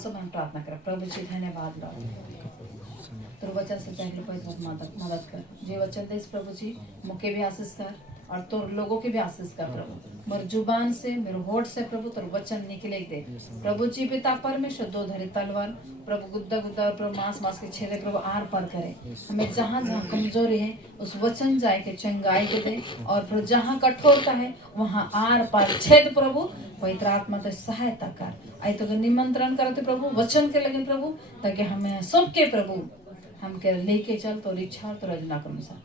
सब हम प्रार्थना करें। प्रभु जी धन्यवाद लॉर्ड, तो वचन से चाहे मदद कर, जे वचन दे प्रभु जी मुके भी आशीष कर और तोर लोगों के भी आशीष कर प्रभु। मेरे जुबान से, मेरे होठ से प्रभु तोर वचन निकले दे प्रभु जी। पिता परमेश्वर दो धरी तलवार प्रभु गुद्दा गुद्दा प्रभु मांस मांस के छेदे प्रभु आर पार करे। हमें जहाँ जहाँ कमजोरी है उस वचन जाए के चंगाई के दे, और प्रभु जहाँ कठोरता है वहाँ आर पार छेद प्रभु। पवित्र आत्मा तो सहायता कर, आई तो निमंत्रण करते प्रभु वचन के लगे प्रभु, ताकि हमें सबके प्रभु हम के लेके चल तो इच्छा और तो रजना के अनुसार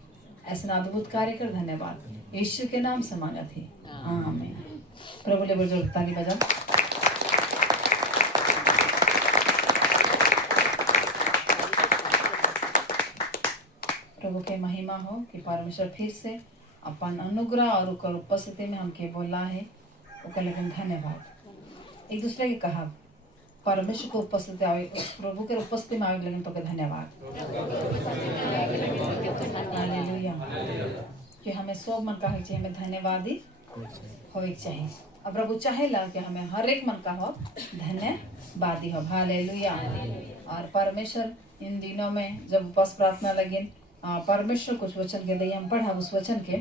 ऐसा अद्भुत कार्य कर। धन्यवाद यीशु के नाम से मांगा थी, आमीन। प्रभु ले बुजुर्ग ताली बजा। प्रभु के महिमा हो कि परमेश्वर फिर से अपन अनुग्रह और उकर उपस्थिति में हमके बोला है, ओकर लेकिन धन्यवाद। एक दूसरे के कहा परमेश्वर को उपस्थिति आवे, प्रभु के उपस्थिति में आवे लेकिन तो के धन्यवाद। हालेलुया। कि हमें सब मन का चाहिए, हमें धन्यवादी होए चाहिए। अब प्रभु चाहेला कि हमें हर एक मन का हो धन्यवादी हो। हालेलुया। और परमेश्वर इन दिनों में जब उपवास प्रार्थना लगे, परमेश्वर कुछ वचन के दिए, हम पढ़ा उस वचन के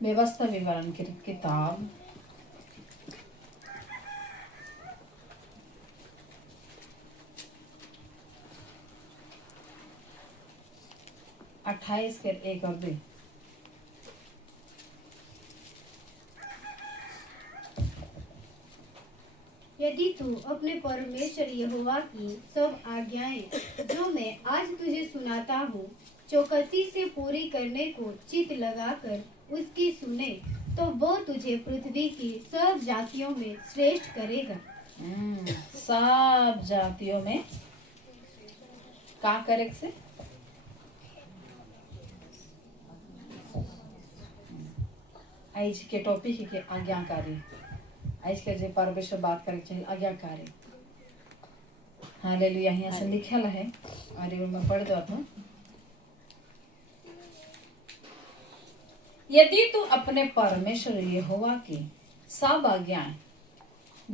व्यवस्था विवरण की किताब 28 के 1 और 2। यदि तू अपने परमेश्वर यहोवा की सब आज्ञाएं जो मैं आज तुझे सुनाता हूँ चौकसी से पूरी करने को चित लगाकर उसकी सुने, तो वो तुझे पृथ्वी की सब जातियों में श्रेष्ठ करेगा। सब जातियों में का करे से आज के टॉपिक के आज्ञाकारी, आज के जो परमेश्वर बात करे चाहिए आज्ञाकारी। हालेलुया। यहाँ से लिखल है और ये मैं पढ़ दो हूँ। यदि तू अपने परमेश्वर यहोवा की सब आज्ञाएं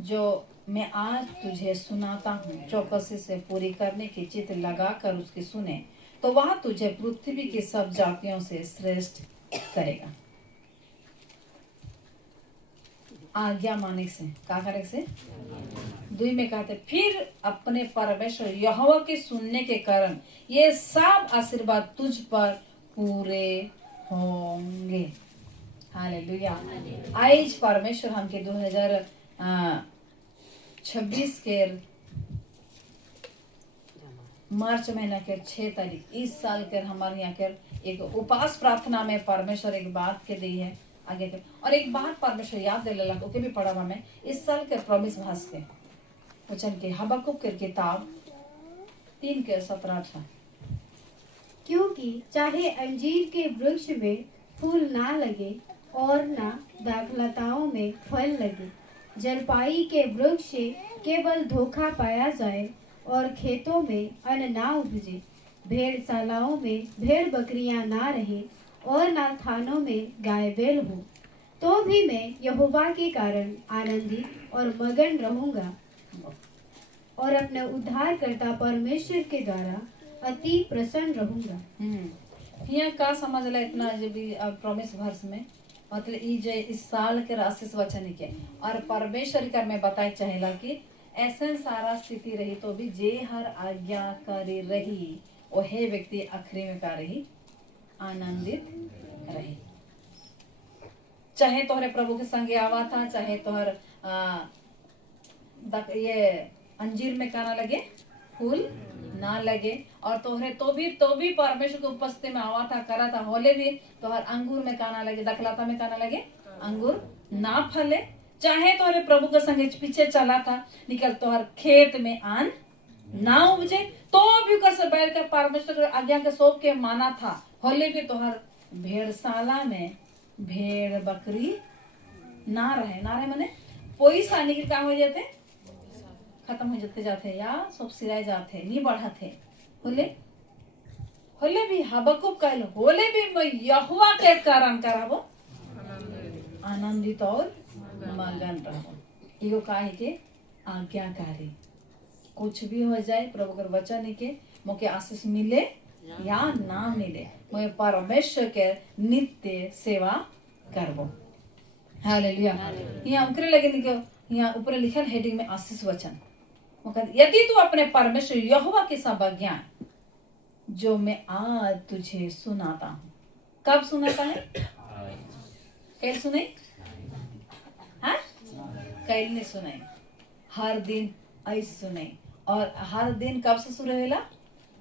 जो मैं आज तुझे सुनाता हूँ चौकसी से पूरी करने की चित लगाकर उसकी सुने, तो वह तुझे पृथ्वी की सब जातियों से श्रेष्ठ करेगा। आज्ञा माने से का करे से दुई में कहते, फिर अपने परमेश्वर यहोवा के सुनने के कारण ये सब आशीर्वाद तुझ पर पूरे होंगे। हालेलुया। आज परमेश्वर हमके 2026 के मार्च महीना के 6 तारीख इस साल के हमारे यहाँ के एक उपवास प्रार्थना में परमेश्वर एक बात के दी है आगे के, और एक बात परमेश्वर याद दिला ओके भी पढ़ा हमें इस साल के प्रॉमिस भास के वचन के हबक्कुक के किताब 3 के 17-18। क्योंकि चाहे अंजीर के वृक्ष में फूल ना लगे और ना दाखलताओं में फल लगे, जलपाई के वृक्ष से केवल धोखा पाया जाए और खेतों में अन्न ना उपजे, भेड़शालाओं में भेड़ बकरियां ना रहे और ना थानों में गाय बैल हो, तो भी मैं यहोवा के कारण आनंदित और मगन रहूंगा और अपने उद्धारकर्ता परमेश्वर के द्वारा अति प्रसन्न रहूंगा। यहाँ का समझला इतना जो भी प्रॉमिस वर्स में मतलब ई जे इस साल के आशीष वचन के और परमेश्वर का मैं बताए चाहेला कि ऐसा सारा स्थिति रही तो भी जे हर आज्ञाकारी रही वही व्यक्ति आखिरी में का रही आनंदित रही। चाहे तोहरे प्रभु के संगे आवा था, चाहे तोहर ये अंजीर में का ना लगे फूल ना लगे, और तोहरे तो भी परमेश्वर के उपस्थिति में आवा था करा था होले भी तोहर अंगूर में का ना लगे, दखलाता में का ना लगे अंगूर ना फले, चाहे तोहरे प्रभु के संगे पीछे चला था निकल तोहर खेत में आन ना उपजे, तो भी कर बैठ कर परमेश्वर के आज्ञा के सौंप के माना था होले भी तोहर भेड़शाला में भेड़ बकरी ना रहे मने पैसा निकल काम हो जाते खत्म हो जाते या सब सिराए जाते नहीं बढ़ाते होले भी हबक्कुक कहल होले भी मैं यहोवा के कारण कराबो आनंदित और मगन रहो। इहो का है के आज्ञाकारी। कुछ भी हो जाए प्रभु के वचन है के मोके आशीष मिले या ना मिले, मैं परमेश्वर के नित्य सेवा करबो। हालेलुया। यहाँ उकरे लगे निको, यहाँ ऊपर लिखल हेडिंग में आशीष वचन। यदि तू अपने परमेश्वर यहोवा के सब ज्ञान जो मैं आज तुझे सुनाता हूँ, कब सुनाता है? कल सुने? हाँ, कल नहीं सुने, हर दिन ऐसे सुने। और हर दिन कब से शुरू होएला?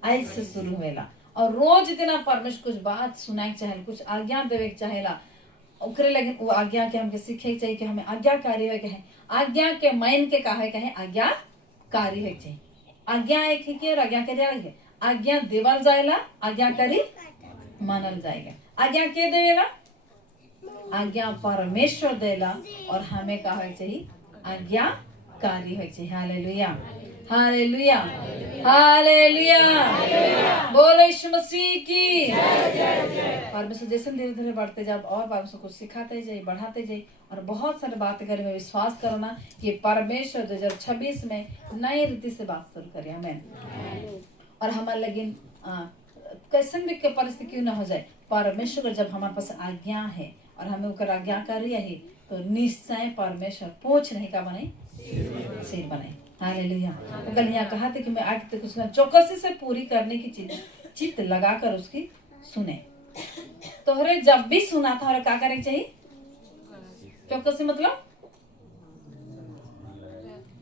ऐसे शुरू होएला। और रोज दिन परमेश्वर कुछ बात सुनाए चाहे, कुछ आज्ञा देवे चाहेला, ओकरे लगे वो आज्ञा के हमके सीखे चाहिए कि हमें आज्ञाकारी हो कहे। आज्ञा के मैन के कहा कहे आज्ञाकारी हो चाहिए। आज्ञा एक है कि और आज्ञाकारी अलग है। आज्ञा देवल जाएला, आज्ञाकारी मानल जाएगा। आज्ञा के देवेला? आज्ञा परमेश्वर देला और हमें कहा चाहिए आज्ञाकारी हो चाहिए। Hallelujah, hallelujah, hallelujah. बोलो यीशु मसीह की। परमेश्वर जैसे धीरे धीरे बढ़ते जाओ और परमेश्वर कुछ सिखाते जाइए, बढ़ाते जाइए और बहुत सारे बातें करें। मैं विश्वास करो ना कि परमेश्वर 2026 में नई रीति से बात शुरू करें। हमें और हमारे लगिन कैसे भी परिस्थिति क्यों ना हो जाए, परमेश्वर जब हमारे पास आज्ञा है और हमें ऊपर आज्ञाकारी है तो निश्चय परमेश्वर पूछ नहीं का बने, सिर बने। हालेलुया। तो कल यहाँ कहा था कि मैं आज तक उसका चौकसी से पूरी करने की चित्त लगाकर उसकी सुने। तो हरे जब भी सुना था हरे क्या करे चाहिए? चौकसी मतलब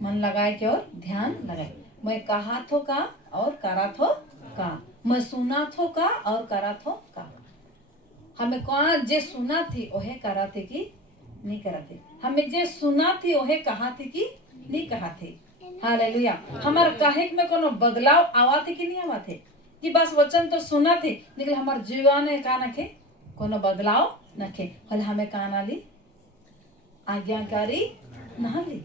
मन लगाए के और ध्यान लगाए। मैं कहा थो का और करा थो का, मैं सुना थो का और करा थो का। हमें कौन जे सुना थी ओहे करा थे कि नहीं करा थे, हमें जे सुना थी ओहे कहा थी कि नहीं कहा थे। हालेलुया। हमारे कहे में कोनो बदलाव आवा थे कि नहीं आवा थे, कि बस वचन तो सुना थे लेकिन हमारे जीवन में का नखे कोनो बदलाव नखे। हल हमें का ना ली आज्ञाकारी ना ली।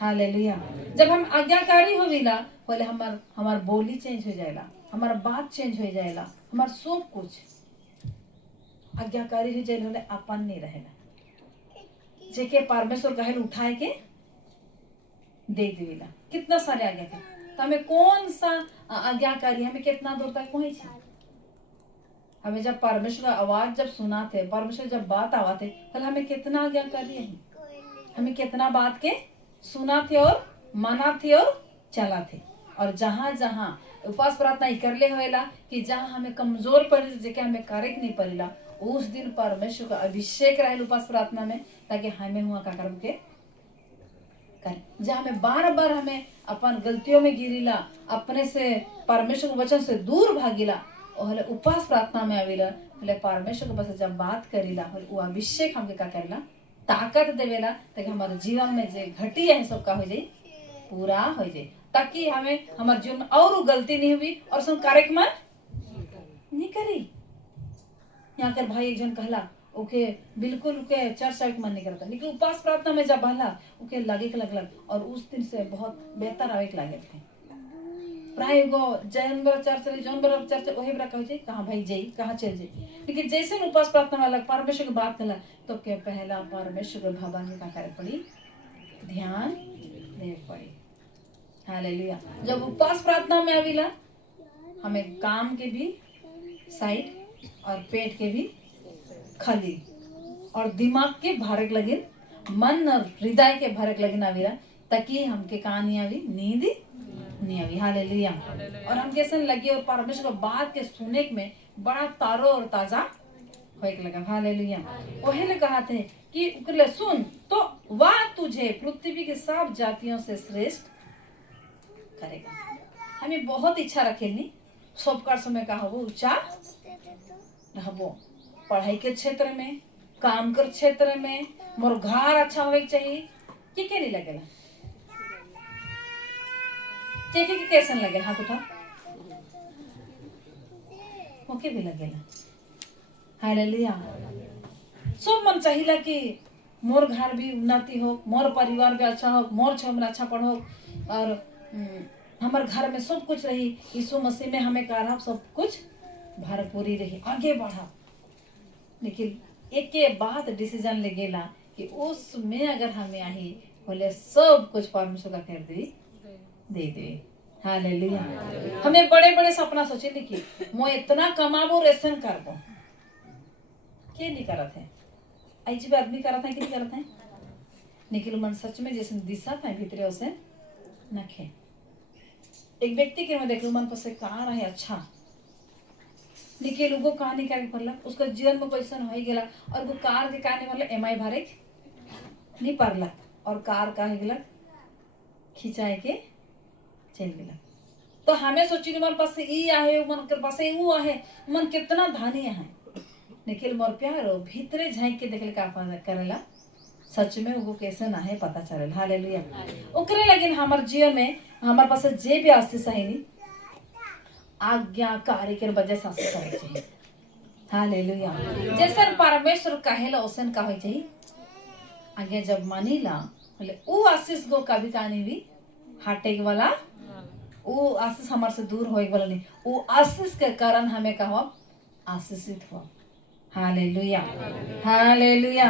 हालेलुया। जब हम आज्ञाकारी होविला बोले हमार बोली चेंज हो जाएगा, हमारा बात चेंज हो जाएगा, हमार सब कुछ आज्ञाकारी हो जाए। अपन नहीं रहेला जेके परमेश्वर कहे उठाए के दे देवेला। कितना सारे आज्ञा के तो हमें कौन सा आज्ञाकारी हमें कितना दूर तक पहुंचे। हमें जब परमेश्वर का आवाज जब सुना थे, परमेश्वर जब बात आवा थे, हमें कितना आज्ञाकारी है, हमें कितना बात के सुना थे और माना थे और चला थे। और जहां जहां उपवास प्रार्थना कर ले होएला कि जहां हमें कमजोर पड़े जेके हमें करे नहीं पड़ेला, उस दिन परमेश्वर का अभिषेक रहे उपवास प्रार्थना में, ताकि हमें हुआ का कर्म के कर। जहां हमें बार बार हमें अपन गलतियों में गिरीला, अपने से परमेश्वर के वचन से दूर भागीला, और उपवास प्रार्थना में आवेला, परमेश्वर के बस जब बात करीला वो अभिषेक हमके का करेला, ताकत देवेला, ताकि हमारे जीवन में जे घटी है सब का हो जाए पूरा हो जाए, ताकि हमें हमारे जीवन में और गलती नहीं हुई और सब कार्यक्रम नहीं करी। यहाँ कर भाई एक जन कहला ओके बिल्कुल ओके चर्चा के मन नहीं करता, लेकिन उपवास प्रार्थना में जब बहला ओके लगे के लगल और उस दिन से बहुत बेहतर आवे के लगे थे। प्राय एगो जैन चर्च जौन बड़ा चर्च वही बड़ा कहे छै कहां भाई जाई कहां चल जाई, लेकिन जैसे उपवास प्रार्थना वाला परमेश्वर की बात कला तो के पहला परमेश्वर के भवन में का करे पड़ी, ध्यान दे पड़ी। हालेलुया। जब उपवास प्रार्थना में आविला हमें काम के भी साइड और पेट के भी खाली और दिमाग के भरक लगे, मन और हृदय के भरक लगे आविला, ताकि हमके कहानी आवी नींद नहीं आवी। हालेलुया। और हम कैसे लगे और परमेश्वर की बात के सुने में बड़ा तारो और ताजा होए लगा। हालेलुया। ओहे ने कहा थे कि उकले सुन तो वह तुझे पृथ्वी के सब जातियों से श्रेष्ठ करेगा। हमें बहुत इच्छा रखेनी सब कर समय का हो ऊंचा रहबो, पढ़ाई के क्षेत्र में, काम कर क्षेत्र में, मोर घर अच्छा होवे चाहिए कि के नहीं लगेला, के कैसन लगे हाथ उठा ओके भी लगेला। हालेलुया। सब मन चाहिए कि मोर घर भी उन्नति हो, मोर परिवार भी अच्छा हो, मोर छमरा अच्छा पढ़ो और हमारे घर में सब कुछ रही, यीशु मसीह में हमें कारब सब कुछ भरपूरी रही, आगे बढ़ा। लेकिन एक के बाद डिसीजन ले गेला कि उसमें अगर हमें आई बोले सब कुछ परमेश्वर का कर दे। हालेलुया। हमें बड़े बड़े सपना सोचे कि मैं इतना कमाबो रेशन करबो, के नहीं करत है? ऐसी भी आदमी करत है कि नहीं करत है? निखिल मन सच में जैसे दिशा था भीतरे उसे नखे। एक व्यक्ति के मैं देख मन पर से कार है अच्छा निके लोगों कहानी करे पड़ला, उसका जीवन में क्वेश्चन हो गया और वो कार के कहानी मतलब एमआई भरे नहीं पड़ला और कार का गला खिंचाए के चल गया। तो हमें सोची कि मन पास ई आहे मन कर पास वो आहे मन कितना धानी है निखिल मोर प्यारो भीतरे झांक के देखले का करेला सच में वो कैसे ना है पता चले। हालेलुया। ओकरे लेकिन हमार जीवन में हमारे पास जे भी आशीष है नी आज्ञाकारी के वजह से आशीष करे चाहिए। हालेलुया। जैसे परमेश्वर कहेला ओसन का होई चाहिए आगे जब मानीला बोले वो आशीष को कभी कहानी भी हटे वाला वो आशीष हमारे से दूर होए वाला नहीं, वो आशीष के कारण हमें कहा आशीषित हुआ। हालेलुया। हालेलुया।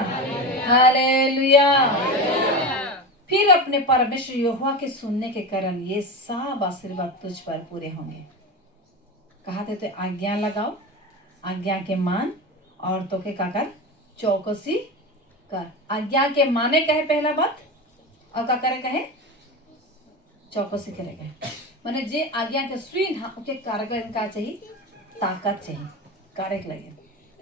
हालेलुया। फिर अपने परमेश्वर यहोवा के सुनने के कारण ये सब आशीर्वाद तुझ पर पूरे होंगे। कहा थे तो आज्ञा लगाओ, आज्ञा के मान और तो के काकर चौकसी कर। आज्ञा के माने कहे पहला बात और का करे कहे चौकसी करे कहे माने जे आज्ञा के सुन हाँ ओके कारगर का चाहिए ताकत चाहिए कारक लगे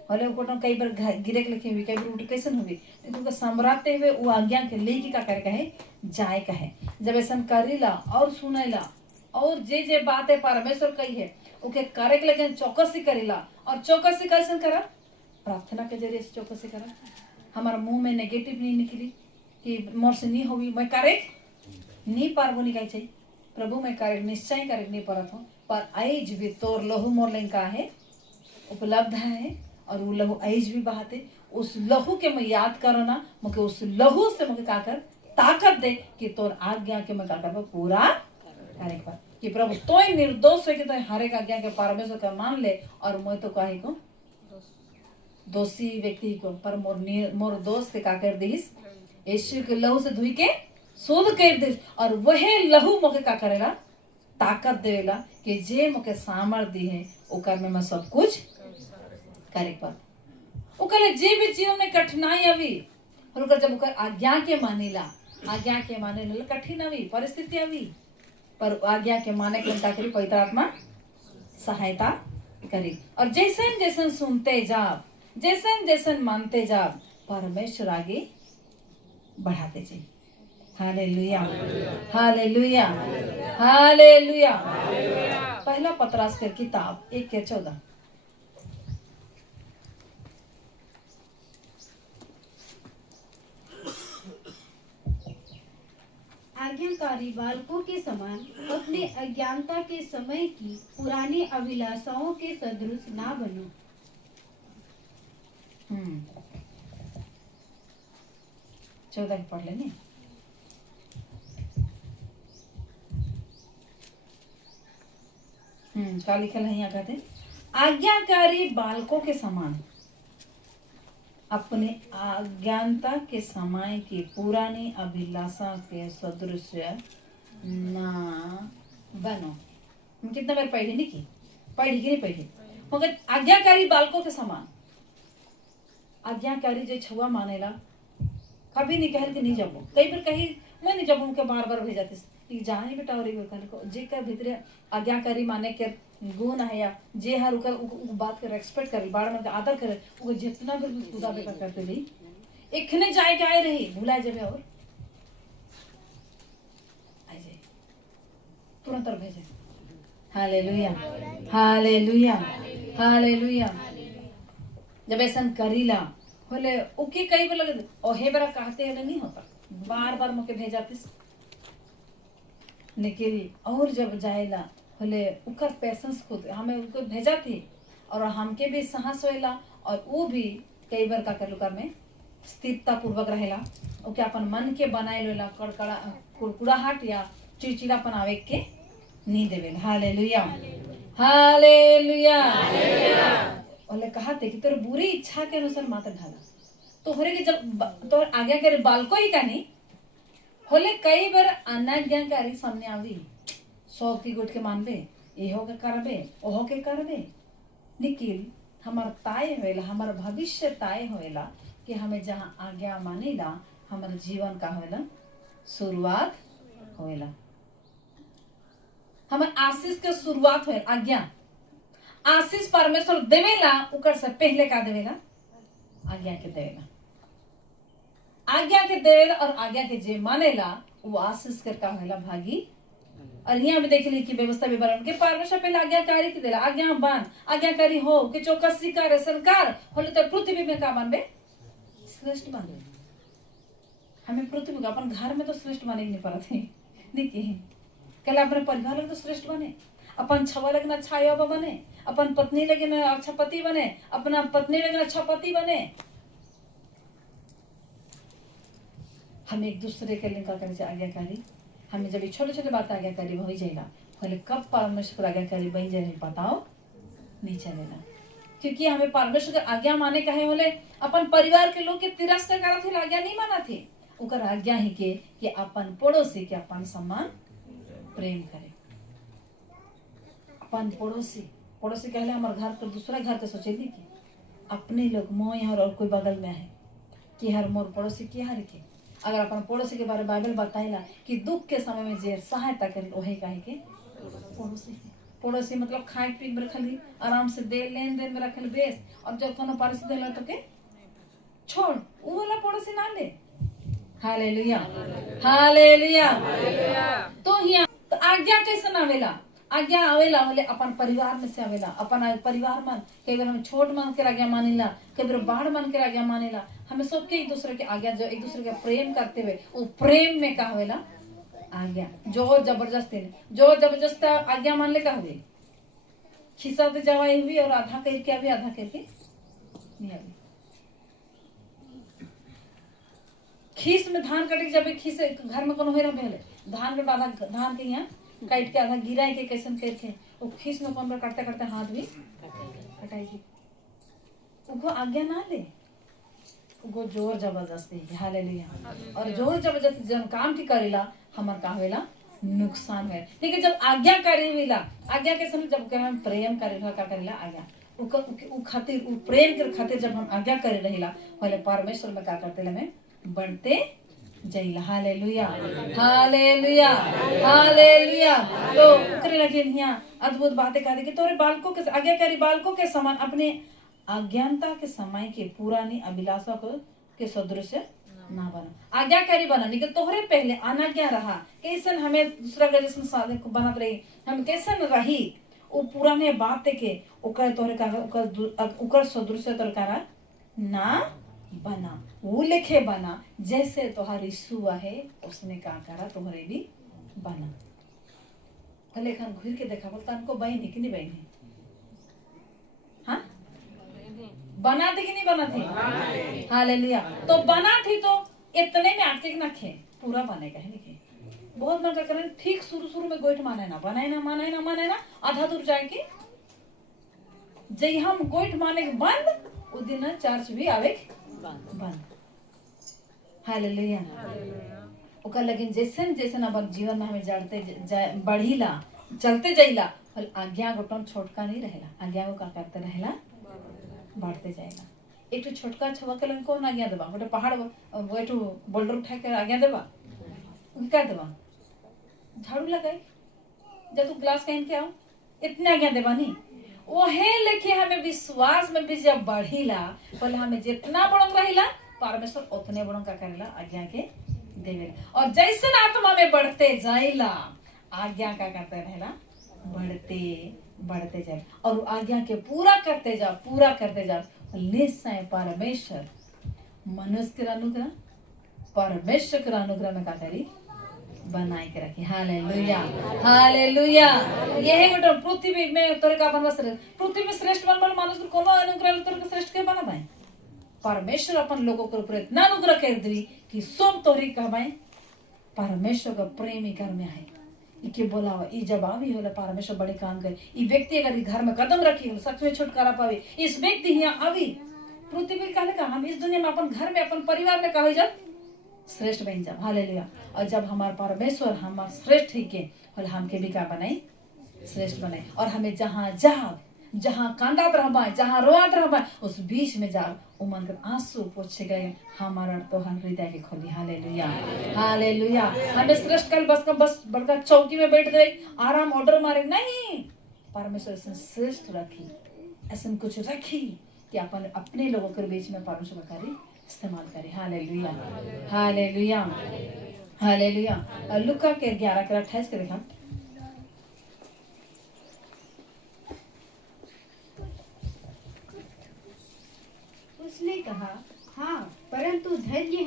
भले वो तो कई बार गिरे के लिखे हुई कई बार उठ कैसे हुई लेकिन सम्राते हुए वो आज्ञा के लेके का करे कहे जाए कहे जब ऐसा करीला और सुनेला और जे बात है परमेश्वर कही है ओके करे के लेकिन चौकसी करेला और चौकसी कैसे करा प्रार्थना के जरिए से चौकसी करा। हमारा मुंह में नेगेटिव नहीं निकली कि मोर से नहीं होगी मैं करे नहीं पारबो नहीं कही चाहिए प्रभु मैं करे निश्चय करे नहीं परत हूँ पर आइज भी तोर लहू मोर लेन का है उपलब्ध है और वो लहू आइज भी बहाते उस लहू के मैं याद करो ना मुझे उस लहू से मुझे का कर ताकत दे कि तोर आज्ञा के मैं का कर पूरा करे पर कि प्रभु तो निर्दोष है कि तो हर एक आज्ञा के परमेश्वर का मान ले और मैं तो कहे को दोषी व्यक्ति को पर मोर दोस्त के का कर दिस यीशु के लहू से धुई के शुद्ध कर दिस और वही लहू मुके का करेला ताकत देवेला कि जे मुके सामर्थ दी है ओकर में मैं सब कुछ करे पर ओकर जे भी जीवन में कठिनाई आवी और ओकर जब ओकर आज्ञा के मानेला कठिन आवी परिस्थिति आवी पर आज्ञा के माने के उनका करी पवित्र आत्मा सहायता करी और जैसन जैसन सुनते जाब जैसन जैसन मानते जाब परमेश्वर आगे बढ़ाते जाए। हालेलुया। हालेलुया। हालेलुया। पहला पतरस की किताब 1:14 आज्ञाकारी बालकों के समान अपने अज्ञानता के समय की पुरानी अभिलाषाओं के सदृश ना बनो। 14 पढ़ लेने क्या लिखल है यहाँ कहते आज्ञाकारी बालकों के समान अपने अज्ञानता के समय की पुरानी अभिलाषा के सदृश ना बनो। कितना बार पढ़ी नहीं की पढ़ी कि नहीं पढ़ी मगर आज्ञाकारी बालकों के समान आज्ञाकारी जो छुआ मानेला कभी नहीं कहल कि नहीं जाबो कई बार कही मैं नहीं जाबो उनके बार बार भेजाते जाने बेटा और जे का भीतर आज्ञाकारी माने के गुण है या जे हर उकर बात के रेस्पेक्ट करे बार में आदर करे वो जितना भी खुदा बेटा करते ली इखने जाए के आए रही भुला जाबे और आ जाए तुरंत और भेजे। हालेलुया। हालेलुया। हालेलुया। जब ऐसा करीला बोले ओके कई बार लगे ओहे बरा कहते हैं नहीं होता बार बार मुके भेजाते लेकिन और जब जाएला बोले उकर पैसेंस खुद हमें उनको भेजा थी और हमके भी साहस होएला और वो भी कई बार का कर में स्थिरता पूर्वक रहेला ओके अपन मन के बनाए लेला कड़कड़ा कुड़कुड़ाहट या चिड़चिड़ापन आवे के नहीं देवेला। हालेलुया। हालेलुया। बोले कहा थे कि तेरे बुरी इच्छा के अनुसार मात्र ढाला तोहरे के जब तोहर आज्ञाकारी बालको ही कानी होले कई बार अनाज्ञाकारी सामने आवी 100 की गुट के मानबे एहो के करबे ओहो के करबे लेकिन हमार तय होएला हमार भविष्य तय होएला कि हमें जहाँ आज्ञा मानेला हमारे जीवन का होएला शुरुआत होएला हमार आशीष के शुरुआत होए आज्ञा आशीष परमेश्वर देवेला उकर से पहले का देवेला आज्ञा के देवेला आज्ञा के देवेला और आज्ञा के जे मानेला वो आशीष के का होएला भागी और यहाँ भी देख ली कि व्यवस्था विवरण के परमेश्वर पहले आज्ञाकारी के देला आज्ञावान आज्ञाकारी हो कि चौकसी करे सरकार होले तो पृथ्वी में का बनबे श्रेष्ठ बनबे हमें पृथ्वी का अपन घर में तो श्रेष्ठ बने नहीं पड़ा थे देखिए कल अपने परिवार में तो श्रेष्ठ बने अपन छवा लगन अच्छा यौवा बने अपन पत्नी लगन अच्छा पति बने अपना पत्नी लगन अच्छा पति बने हम एक दूसरे के लिए का करे आज्ञाकारी हमें जब छोटे छोटे बात आज्ञाकारी हो जाएगा पहले कब परमेश्वर आज्ञाकारी बन जाए बताओ नहीं चलेगा क्योंकि हमें परमेश्वर के आज्ञा माने कहे बोले अपन परिवार के लोग के तिरस्कार करा थे आज्ञा नहीं माना थे उकर आज्ञा ही के कि अपन पड़ोसी के अपन सम्मान प्रेम करे अपन पड़ोसी कहले हमारे घर पर दूसरा घर के सोचे थी कि अपने लोग मोह यहाँ और कोई बगल में है कि हर मोर पड़ोसी की हर के अगर अपन पड़ोसी के बारे में बाइबल बताइला कि दुख के समय में जे सहायता करे वही काहे के पड़ोसी मतलब खाए पी में रखल आराम से दे लेन देन में रखल बेस और जब कोनो परिस्थिति देला तो के छोड़ वो वाला पड़ोसी ना ले हालेलुया हालेलुया तो यहाँ तो आज्ञा कैसे आवेला आज्ञा आवेला बोले अपन परिवार में से आवेला अपन परिवार मन कई बार हम छोट मान के आज्ञा मानेला कई बार बाढ़ मान के आज्ञा मानेला हमें सबके एक दूसरे के आज्ञा जो एक दूसरे के प्रेम करते हुए वो प्रेम में का होवेला आज्ञा जोर जबरदस्ती आज्ञा मान ले का हुए खिसाते जवाई हुई और आधा करके अभी आधा करके नहीं अभी खीस में धान कटे जब खीस घर में कोनो होए रहे धान के आधा धान के यहाँ काट के आधा गिरा के कैसन करके वो खीस में कौन करते करते हाथ भी कटाएगी उनको आज्ञा ना ले उनको जोर जबरदस्ती हालेलुया और जोर जबरदस्ती जब काम की करेला हमार का होएला नुकसान है लेकिन जब आज्ञा करेला आज्ञा के समय जब हम प्रेम करेला का करेला आज्ञा उ खातिर उ प्रेम के खातिर जब हम आज्ञा करे रहिला पहले परमेश्वर में का करते हमें बढ़ते जैला हालेलुया हालेलुया हालेलुया तो करे लगे यहाँ अद्भुत बातें कह दे कि तोरे बालकों के आज्ञाकारी बालकों के समान अपने अज्ञानता के समय के पुरानी अभिलाषा को के सदृश ना बना आज्ञाकारी बना लेकिन तोहरे पहले अनाज्ञा रहा कैसन हमें दूसरा का जैसन साधन को बनत रही हम कैसन रही वो पुराने बात के ओकर तोहरे का ओकर सदृश तोहरे का ना बना वो लिखे बना जैसे तोहार यीशु है उसने का करा तुम्हारे भी बना भले खान घूर के देखा बोलता उनको बहनी कि नहीं बहनी हाँ बना थी कि नहीं बना थी हालेलुया तो बना थी तो इतने में आर्थिक ना खे पूरा बनेगा है नहीं बहुत मन का करें ठीक शुरू में गोइठ माने ना बनाए ना आधा दूर जाके जय हम गोइठ माने बंद उस दिन चर्च भी आवे बंद हालेलुया ओकर लेकिन जैसन जैसन अपन जीवन में हमें जड़ते बढ़ीला चलते जाइला और आज्ञा गोटन छोटका नहीं रहेला आज्ञा को का करते रहेला बढ़ते जाएगा एक तो छोटका छवा के लगे कौन आज्ञा देबा गोटे पहाड़ वो तो बोल्डर उठा के आज्ञा देबा क्या देबा झाड़ू लगाई जब तू ग्लास कहीं के आओ इतने आज्ञा देबा नहीं ओहे लेके हमें विश्वास में भी जब बढ़ीला पहले हमें जितना बड़ंग रहिला परमेश्वर उतने बड़ंग का करेला आज्ञा के देवेला और जैसे आत्मा में बढ़ते जाइला आज्ञा का करते रहेला बढ़ते जाए और आज्ञा के पूरा करते जाओ निश्चय परमेश्वर मनुष्य के अनुग्रह परमेश्वर के अनुग्रह में का करी बनाए के रखी हालेलुया हालेलुया यही गोटे पृथ्वी में तोरे का बनवा पृथ्वी में श्रेष्ठ बनबल मानुष को कोनो अनुग्रह तोरे के श्रेष्ठ के बनाबाई परमेश्वर अपन लोगों के ऊपर इतना अनुग्रह कर दी कि सब तोरी कहबाई परमेश्वर का प्रेमी घर में आए इके बोलावा ई जवाब ही होला परमेश्वर बड़े काम करे ई व्यक्ति अगर घर में कदम रखी हो सच में छुटकारा पावे इस व्यक्ति यहाँ आवी पृथ्वी पे कहले का हम इस दुनिया में अपन घर में अपन परिवार में कहे जब श्रेष्ठ बन जाब। हालेलुया। और जब हमार परमेश्वर हमार श्रेष्ठ ही के और हमके भी का बनाई श्रेष्ठ बनाई। और हमें जहाँ जाब, जहाँ कांदात रहबा, जहाँ रोआत रहबा, उस बीच में जाब उमन के आंसू पोछे गए हमारा तो हम हृदय के खोली। Hallelujah hallelujah. हमें श्रेष्ठ कल बस बड़का चौकी में बैठ गए आराम ऑर्डर मारे नहीं। परमेश्वर ऐसा श्रेष्ठ रखी, ऐसा कुछ रखी कि अपन अपने लोगों के बीच में परमेश्वर का कार्य इस्तेमाल करे। Hallelujah hallelujah hallelujah. लुका के 11:28 के देखा। उसने कहा, हाँ, परंतु धन्य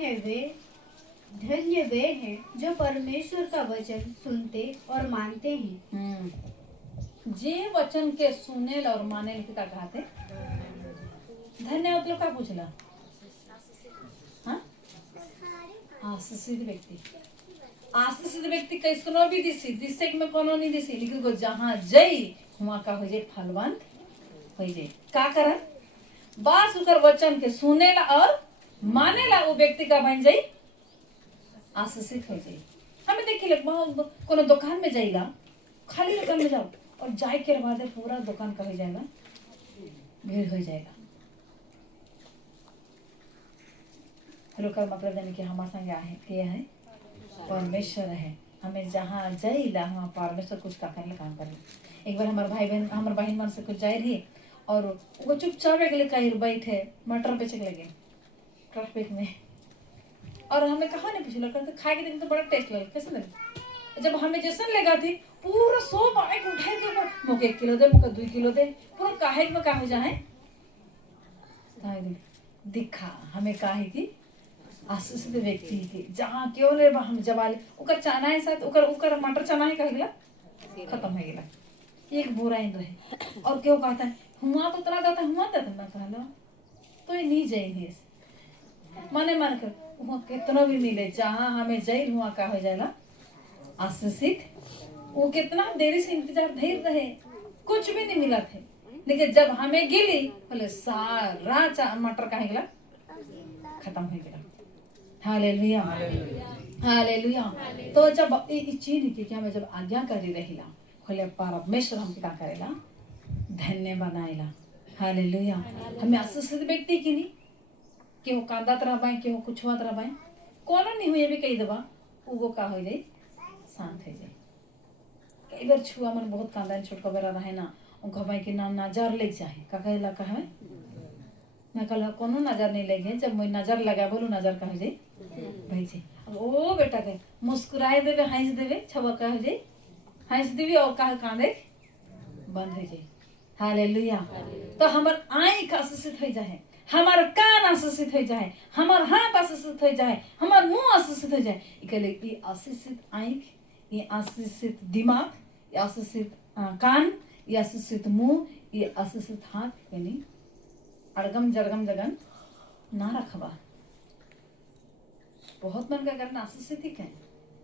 वे हैं जो परमेश्वर का वचन सुनते और मानते हैं। जे वचन के सुने और माने का कहते धन्य मतलब का पूछला। हाँ, आशीषित व्यक्ति, आशीषित व्यक्ति कैसनो भी दिसे में कोनो नहीं दिसी, लेकिन को जहाँ जई वहाँ का हो जाए फलवंत हो जाए। का करन बास उकर वचन के सुनेला और मानेला वो व्यक्ति का बन जाई आशीषित हो जाए। हमें देखिए कोनो दुकान में जाइला, खाली दुकान में जाओ और जाए के बाद पूरा दुकान का हो जाएगा, भीड़ हो जाएगा। मतलब जाने कि हमारे संग क्या है परमेश्वर है। हमें जहाँ जाइला वहाँ परमेश्वर कुछ का करने काम करे। एक बार हमारे बहन मन से कुछ जाए रही और वो चुपचाप एक कहीं बैठे मटर बेचे लगे ट्रैफिक में। और हमें कहा नहीं पूछला करते खाए के दिन तो बड़ा टेस्ट लगे, कैसे लगे। जब हमें जैसे लगा थी पूरा 100 बाइक उठाए के ऊपर मुके 1 किलो दे, मुके 2 किलो दे, पूरा काहे में का हो जाए दिखा। हमें काहे की आशीषित व्यक्ति की जहाँ क्यों ले हम जवाले उकर चना है साथ उकर मटर चना है कह गला खत्म हो गया। एक बुरा ही रहे और क्यों कहता है हुआ तो तना कहता हुआ तो ना कहला तो ये नहीं जाएंगे माने मान कर वहाँ कितना भी मिले जहाँ हमें जाइल हुआ का हो जाएगा आशीषित। वो कितना देरी से इंतजार धैर्य रहे, कुछ भी नहीं मिला थे, लेकिन जब हमें गिली बोले सारा मटर का गला खत्म हो गया। Hallelujah hallelujah. तो जब चीज की क्या मैं जब आज्ञाकारी रहिला खोले परमेश्वर हमके का करेला धन्य बनाएला। हालेलुया। हमें आशीषित व्यक्ति की नहीं कि वो कांदात रहबाए कि वो कुछ हुआ रहबाए कोनो नहीं हुए भी कही दबा वो का हो जाए शांत हो जाए। कई बार छुआ मन बहुत कांदा छोटका बेरा रहे ना उनका भाई के नाम नजर लग जाए का कहला कहे मैं कहला कोनो नजर नहीं लगे। जब मैं नजर लगा बोलू नजर कह जाए भाई जी अब ओ बेटा के मुस्कुराए देवे हंस देवे छवा कह जाए हंस देवी और कह कांदे बंद हो जाए। हालेलुया। तो हमार आँख आशीषित हो जाए, हमार कान आशीषित हो जाए, हमार हाथ आशीषित हो जाए, हमार मुंह आशीषित हो जाए। ये आशीषित आँख, ये आशीषित दिमाग, ये आशीषित कान, ये आशीषित मुंह, ये आशीषित हाथ यानी अड़गम जड़गम जगन ना रखबा। बहुत मन का करना आशीषित ही है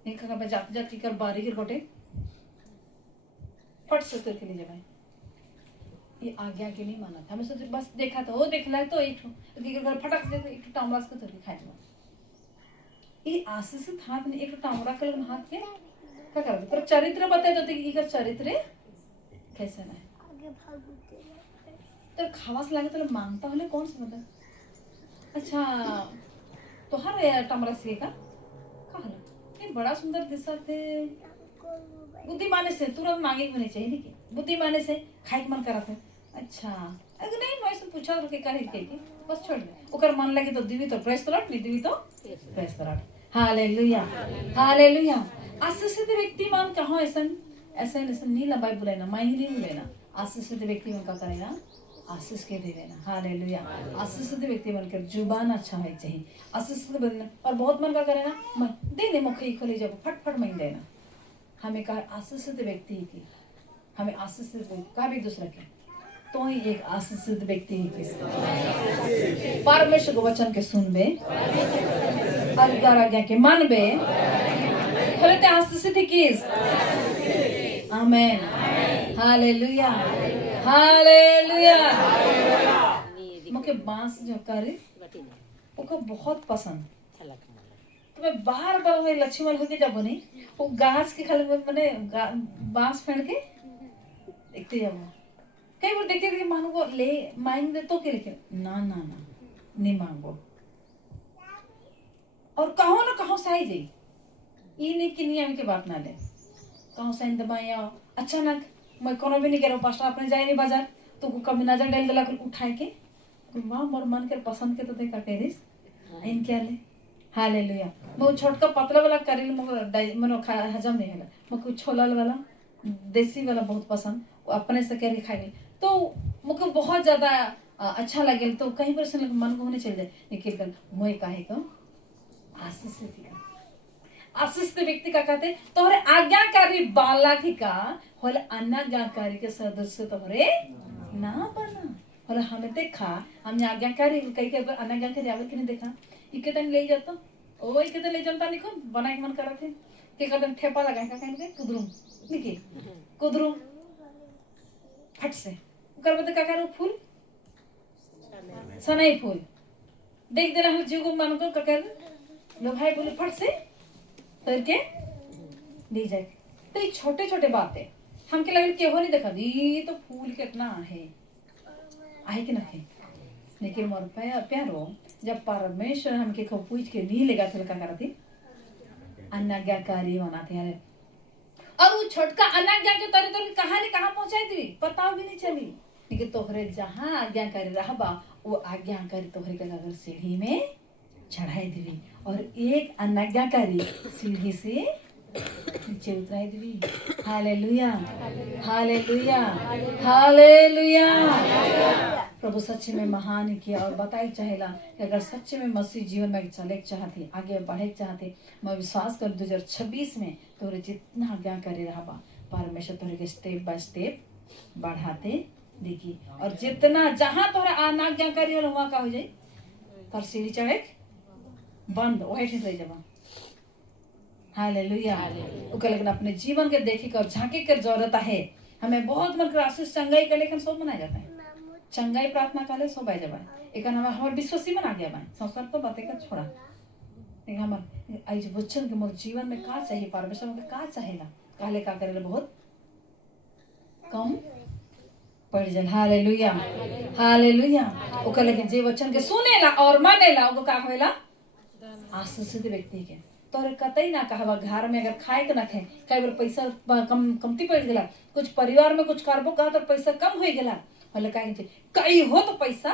नहीं का जाते जाते कर बारी के गोटे फट से के लिए जगह ये आज्ञा के नहीं माना था। हमें सोचे बस देखा तो वो देखला तो एक फटक से एक टामरास को तोड़ खाए ये आशीषित हाथ में एक टामरा के हाथ के क्या कर पर चरित्र बताए तो कि चरित्र कैसे ना है तो खावास लागे तो मांगता होले कौन सा बता। अच्छा तो हर टामरास के का कहला ये बड़ा सुंदर दिशा थे बुद्धिमाने से तुरंत मांगे होने चाहिए नहीं बुद्धिमाने से खाए मन करा था। अच्छा अगर नहीं मैं से पूछा तो के करे के बस छोड़ दे ओकर मन लगे तो दिवी तो प्रेस तलट नहीं दिवी तो प्रेस तलट। Hallelujah hallelujah. आशीषित व्यक्ति मान कहाँ ऐसा नहीं लंबाई बुलाना माई नहीं बुलाना। आशीषित व्यक्ति मन का करेगा आशीष के दे देना। हालेलुया। आशीषित व्यक्ति बनकर जुबान अच्छा है चाहिए आशीषित बनना और बहुत मन का करेगा मैं दे मुखी खोली जब फटफट मैं देना। हमें कहा आशीषित व्यक्ति की हमें आशीषित का भी दूसरा क्या तो ही एक आशीषित व्यक्ति ही किस परमेश्वर के वचन के सुनबे आज्ञा के मानबे बोलते आशीषित किस आमेन हालेलुया हालेलुया। मोके बांस जो करे ओका बहुत पसंद। तो मैं बार बार वही लक्ष्मण होके जब नहीं वो घास के खाली मैंने बांस फेंक के देखते जाओ। कई बार देखते थे मानो को ले मांग दे तो के लेके ना ना ना नहीं मांगो। और कहो ना कहो सही जाई ये नहीं कि नियम की बात ना ले कहो सही दबाया अचानक मैं कोनो भी नहीं करो पास्ता अपने जाए नहीं बाजार तो को कभी नजर डाल दिला कर उठाए के वाह मोर मन के पसंद के तो देखा करिस इन क्या ले हालेलुया। वो छोटका पतला वाला करेल मनो हजम नहीं होला मुझको छोला वाला देसी वाला बहुत पसंद वो अपने से करके खाए तो मुझको बहुत ज्यादा अच्छा लगे। तो कहीं पर से मन को होने चल जाए लेकिन मोए काहे को आशीष व्यक्ति का कहते तोहरे आज्ञाकारी बालक का होले अनाज्ञाकारी के सदस्य तोहरे ना बना होले हमें देखा हमने आज्ञाकारी कई के अनाज्ञाकारी आवे कि नहीं देखा इके तन ले जाता ओ इके तन ले जनता निको बनाए मन करत थे के कदम ठेपा लगा का कहीं के कुदरूम निके कुदरूम फट से कर बता का करो फूल सनाई फूल देख दे रहा जीव को मन को कर लो भाई बोले फट से करके दी जाए। तो ये छोटे छोटे बातें हमके लगे कि हो नहीं देखा ये तो फूल कितना आहे कि नहीं लेकिन मोर प्यारो जब परमेश्वर हमके को पूछ के नहीं लेगा तो क्या करती अनाज्ञाकारी बनाते हैं। और वो छोटका अनाज्ञा के तरी तो कहानी कहाँ पहुंचाई थी पता भी नहीं चली लेकिन तोहरे जहाँ आज्ञाकारी रहबा वो आज्ञाकारी तोहरे के अगर सीढ़ी में चढ़ाई देवी और एक अनाज्ञाकारी सीढ़ी से नीचे उतराई देवी। Hallelujah hallelujah hallelujah. प्रभु सच में महान किया और बताई चाहेला कि अगर सच में मसीह जीवन में चले चाहते आगे बढ़े चाहते मैं विश्वास कर 2026 में तोरे जितना आज्ञाकारी रहा परमेश्वर तोरे के स्टेप बाय स्टेप बढ़ाते देखी और जितना जहां तोरा अनाज्ञाकारी होला वहां का हो जाए पर सीढ़ी चढ़े बंद वही ठीक रह जावा। हालेलुया। ओके लेकिन अपने जीवन के देखे कर झांके कर जरूरत है हमें बहुत मन आशीष चंगाई के लेकिन सब मनाया जाता है चंगाई प्रार्थना काले सब आ जावा एक हमारे विश्वासी बना गया भाई संसार तो बातें का छोड़ा लेकिन हमारे आज वचन के मोर जीवन में का चाहिए परमेश्वर में का चाहेला काले का करेला बहुत कम पड़ जाए। Hallelujah hallelujah. ओके लेकिन जे वचन के सुनेला और मानेला वो का होएला आशीषित व्यक्ति के तोरे कतई ना कहवा घर में अगर खाए के ना खाए कई बार पैसा कमती पड़ गया कुछ परिवार में कुछ करबो कहा तो पैसा कम हो गया बोले कहे कई हो तो पैसा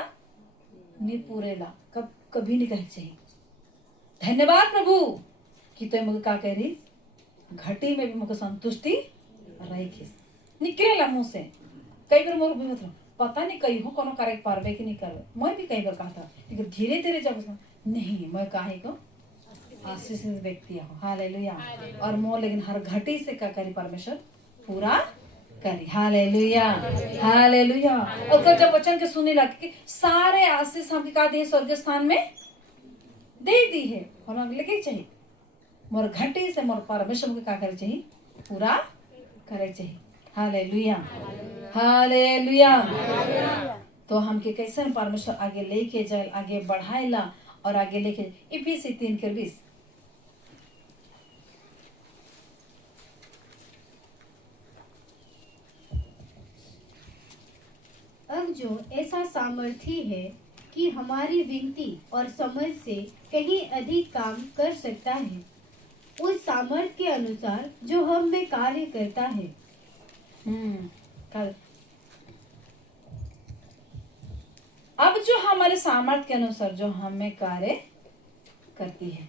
नहीं पूरेला कभी नहीं कहे चाहिए धन्यवाद प्रभु कि तो मुझे का कह रही घटी में भी मुझे संतुष्टि रही निकलेला मुंह से कई बार मोर मतलब पता नहीं कई हो कोनो करे पारबे कि नहीं करबे मैं भी कई बार कहा था लेकिन धीरे धीरे जब नहीं मैं काहे को आशीषित व्यक्ति हो। हालेलुया। और मोर लेकिन हर घटी से क्या करी परमेश्वर पूरा करी। Hallelujah hallelujah. और जब वचन के सुने लगे सारे आशीष हमके का दिए स्वर्ग स्थान में दे दी है और लगे चाहिए मोर घटी से मोर परमेश्वर के का करे चाहिए पूरा करे चाहिए। Hallelujah hallelujah. तो हमके कैसे परमेश्वर आगे लेके जाए आगे बढ़ाएला और आगे लेके इफिसी 3:20 अब जो ऐसा सामर्थी है कि हमारी विनती और समझ से कहीं अधिक काम कर सकता है उस सामर्थ के अनुसार जो हम में कार्य करता है। कल अब जो हमारे सामर्थ्य के अनुसार जो हमें कार्य करती है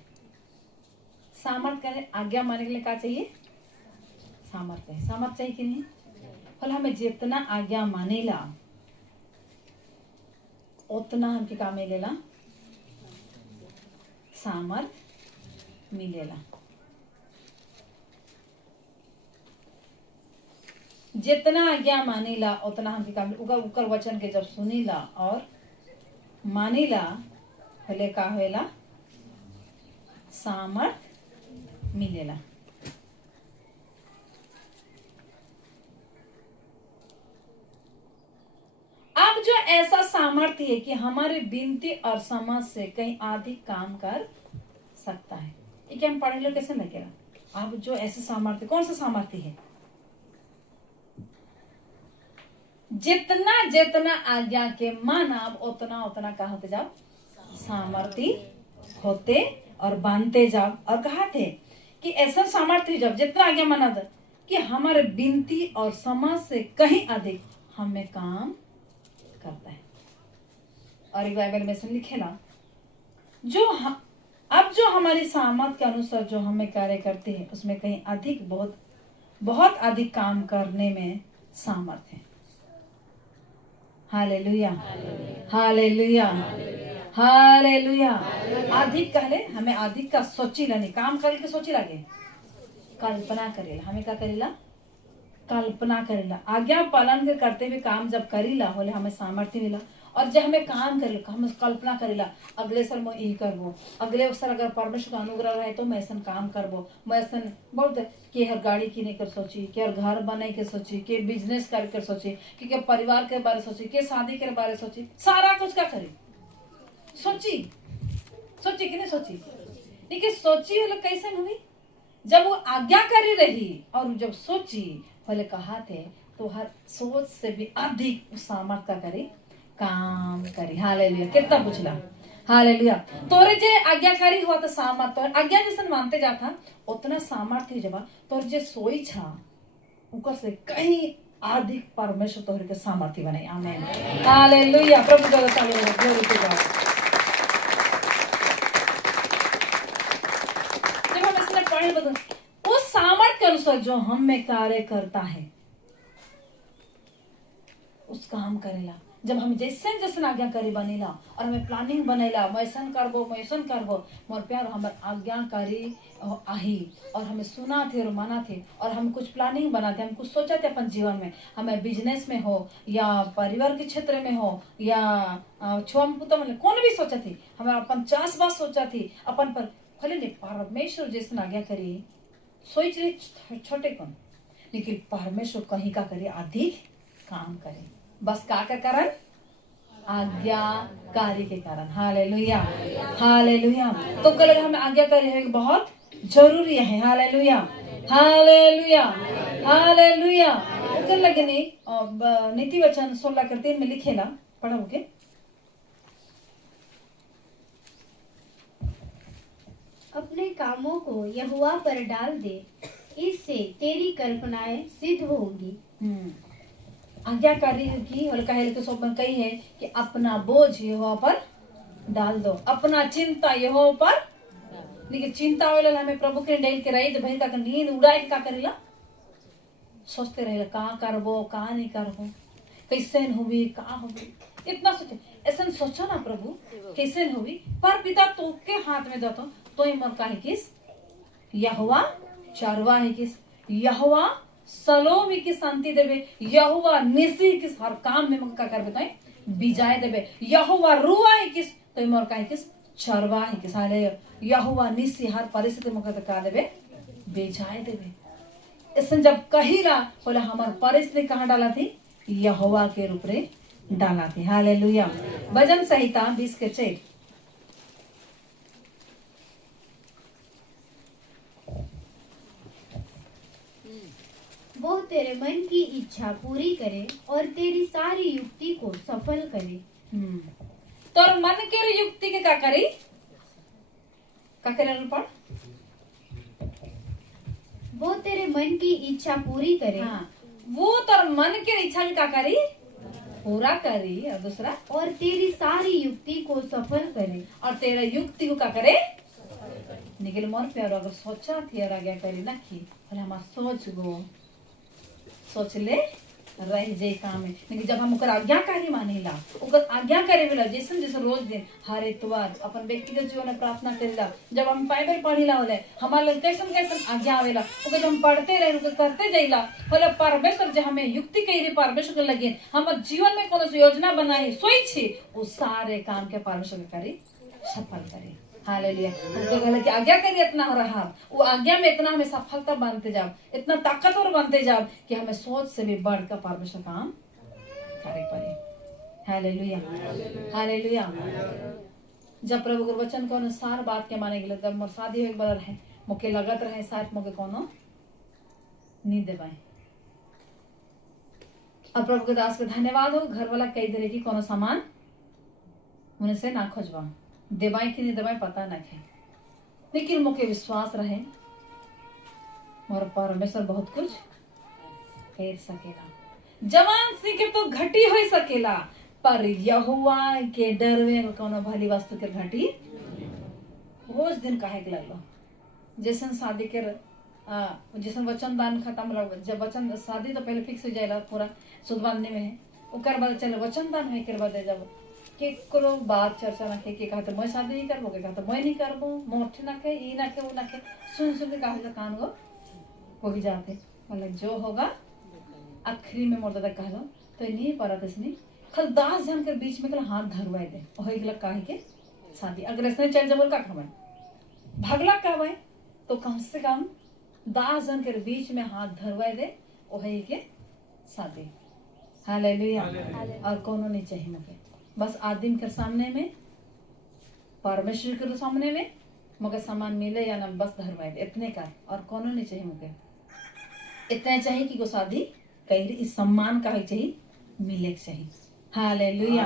सामर्थ्य करे आज्ञा मानने के लिए क्या चाहिए सामर्थ्य है सामर्थ्य चाहिए कि नहीं फल हमें जितना आज्ञा मानेला उतना हमके काम मिलेला सामर्थ मिलेला जितना आज्ञा मानेला उतना हमके काम उकर वचन के जब सुनीला और मानेला पहले का होएला सामर्थ मिलेला। अब जो ऐसा सामर्थ्य है कि हमारे विनती और समझ से कहीं अधिक काम कर सकता है। ये क्या हम पढ़े लोग कैसे लगेगा? अब जो ऐसे सामर्थ्य, कौन सा सामर्थ्य है? जितना जितना आज्ञा के मानव उतना उतना का होते जाओ, सामर्थ्य होते और बांधते जाओ। और कहा थे कि ऐसा सामर्थ्य जब जितना आज्ञा माना था कि हमारे विनती और समझ से कहीं अधिक हमें काम करता है। और एक बाइबल में से लिखेला अब जो हमारी सामर्थ के अनुसार जो हमें कार्य करते हैं उसमें कहीं अधिक बहुत बहुत अधिक काम करने में सामर्थ है। Hallelujah, hallelujah, hallelujah. अधिक कहले हमें अधिक का सोची लानी, काम करके सोची लागे, कल्पना करेला। हमें क्या करेला? कल्पना करेला। आज्ञा पालन के करते हुए काम जब करीला होले हमें सामर्थ्य मिला। और जब हमें काम करेला हम कल्पना करेला, अगले साल मैं यही करबो, अगले साल अगर परमेश्वर का अनुग्रह रहे तो मैं ऐसा काम करबो, मैं ऐसा बहुत के हर गाड़ी किने कर सोची, के हर घर बने के सोची, के बिजनेस कर सोची, के परिवार के बारे सोची, के शादी के बारे सोची, सारा कुछ क्या करी सोची कि नहीं सोची? लेकिन सोची वाले कैसे हुई? जब वो आज्ञाकारी रही और जब सोची वाले कहा थे तो हर सोच से भी अधिक सामर्थ्य करी काम करी। हालेलुया। कितना पूछला? हालेलुया। तोरे जे आज्ञाकारी हुआ तो सामर्थ्य, आज्ञा जैसे मानते जाता उतना सामर्थ्य जब तोर जे सोई छा उकर से कहीं अधिक परमेश्वर तोहरे के सामर्थ्य बनाई। आमीन, हालेलुया। प्रभु का तालियां, ग्लोरी टू गॉड। जब हम इसने पढ़े बदल उस सामर्थ्य के अनुसार जो हम में कार्य करता है उस काम करेला। जब हम जैसे जैसे आज्ञाकारी बनेला और हमें प्लानिंग बनेला, मैं ऐसा करबो मोर प्यार हमार आज्ञाकारी आही और हमें सुना थे और माना थे और हम कुछ प्लानिंग बनाते, हम कुछ सोचा थे अपन जीवन में, हमें बिजनेस में हो या परिवार के क्षेत्र में हो या छोम पुता में कौन भी सोचा थी, हमें अपन 50 बात सोचा थी अपन पर भले नहीं परमेश्वर जैसे आज्ञाकारी सोच रहे छोटे कौन, लेकिन परमेश्वर कहीं का करे अधिक काम करे। बस का कारण? आज्ञाकारी के कारण। Hallelujah, hallelujah. तो कल हमें आज्ञाकारी है बहुत जरूरी है। Hallelujah, hallelujah, hallelujah. कर लगे नहीं नीति वचन 16:3 में लिखेला, पढ़ोगे? अपने कामों को यहोवा पर डाल दे, इससे तेरी कल्पनाएं सिद्ध होंगी। आज्ञाकारी की और कहे तो सब कही है कि अपना बोझ यहोवा पर डाल दो, अपना चिंता यहोवा पर। लेकिन चिंता वाला हमें प्रभु के डेल के रही तो भाई तक नींद उड़ाए का करेला, सोचते रहेला का करबो का नहीं करबो, कैसे होगी का होगी, इतना सोचे। ऐसा सोचो ना प्रभु कैसे होगी, पर पिता तो के हाथ में दो तो ही मर का है किस यहोवा चरवा है किस, यहोवा सलोम की शांति देवे, यहोवा निसी किस हर काम में मक्का कर बताए बिजाय देवे, यहोवा रुआ है किस तो मोर का है किस चरवा है किस। हाले यहोवा निसी हर परिस्थिति में का देवे बिजाय देवे। ऐसा जब कहिला बोला हमार परिस्थिति कहाँ डाला थी? यहोवा के रूप रे डाला थी। हालेलुया। भजन संहिता 20:6। वो तेरे मन की इच्छा पूरी करे और तेरी सारी युक्ति को सफल करे। तोर मन के युक्ति के का करी? का करे पढ़? वो तेरे मन की इच्छा पूरी करे। हाँ, वो तोर मन के इच्छा का करी? पूरा करी। और दूसरा? और तेरी सारी युक्ति को सफल करे। और तेरा युक्ति को का करे? निकल मोर प्यारो अगर सोचा थी और आज्ञा करी ना की और हमार सोच ले रह जे काम है। लेकिन जब हम ओकर आज्ञाकारी मानेला, ओकर आज्ञाकारी होला जैसे जैसे रोज दिन हर इतवार अपन व्यक्तिगत जीवन में प्रार्थना करेला, जब हम बाइबल पढ़ीला होले हमारे कैसन कैसन आज्ञा आवेला ओके जब हम पढ़ते रहे ओके करते जाइला होला परमेश्वर जे हमें युक्ति के परमेश्वर के लगे हमर जीवन में कोनो योजना बनाई सोई छी वो सारे काम के परमेश्वर करी सफल करे। हालेलुया। तो कहला कि आज्ञा करिए इतना हो रहा, वो आज्ञा में इतना हमें सफलता बनते जाओ, इतना ताकतवर बनते जाओ कि हमें सोच से भी बढ़कर परमेश्वर काम करे पड़े। Hallelujah, hallelujah. जब प्रभु के वचन को अनुसार बात के माने गेले, जब मोर शादी होए वाला रहे, मोके लगत रहे शायद मोके कोनो नहीं देवाए। अब प्रभु के दास के धन्यवाद हो, घर वाला कई तरह की कोनो सामान उन्हें से ना खोजवा, देवाए कि नहीं देवाए पता ना है, लेकिन मोके विश्वास रहे मोर परमेश्वर बहुत कुछ कर सकेला। जवान सी के तो घटी हो सकेला, पर यहोवा के डर में कोनो भली वस्तु के घटी रोज दिन काहे के लगलो। जैसन शादी के जैसन वचन दान खत्म रह, जब वचन शादी तो पहले फिक्स हो जाएगा पूरा शुद्ध बांधने में है, ओकर बाद चले वचन दान है, के बाद जब केकरो बात चर्चा ना के कहते मैं शादी नहीं करबो, के कहते मैं नहीं करबो, मोठे ना के ई ना के वो ना के, सुन सुन के कहा कान वो भी जाते, मतलब जो होगा आखिरी में मोर दादा कहलो तो नहीं परत इसने कल 10 जन के बीच में कल हाथ धरवाए दे, वही गलत काहे के शादी अगर इसने चल जबर का खबर भगला कहवाए तो कम से कम 10 जन के बीच में हाथ धरवाए दे, वही के शादी। हालेलुया। और कोनो नहीं चाहिए मुझे, बस आदमी के सामने में परमेश्वर के सामने में मुझे सामान मिले या ना बस धरवाए दे, इतने का और कोनो नहीं चाहिए मुझे। इतना चाहिए कि वो शादी कही इस सम्मान का चाहिए मिले चाहिए। Hallelujah,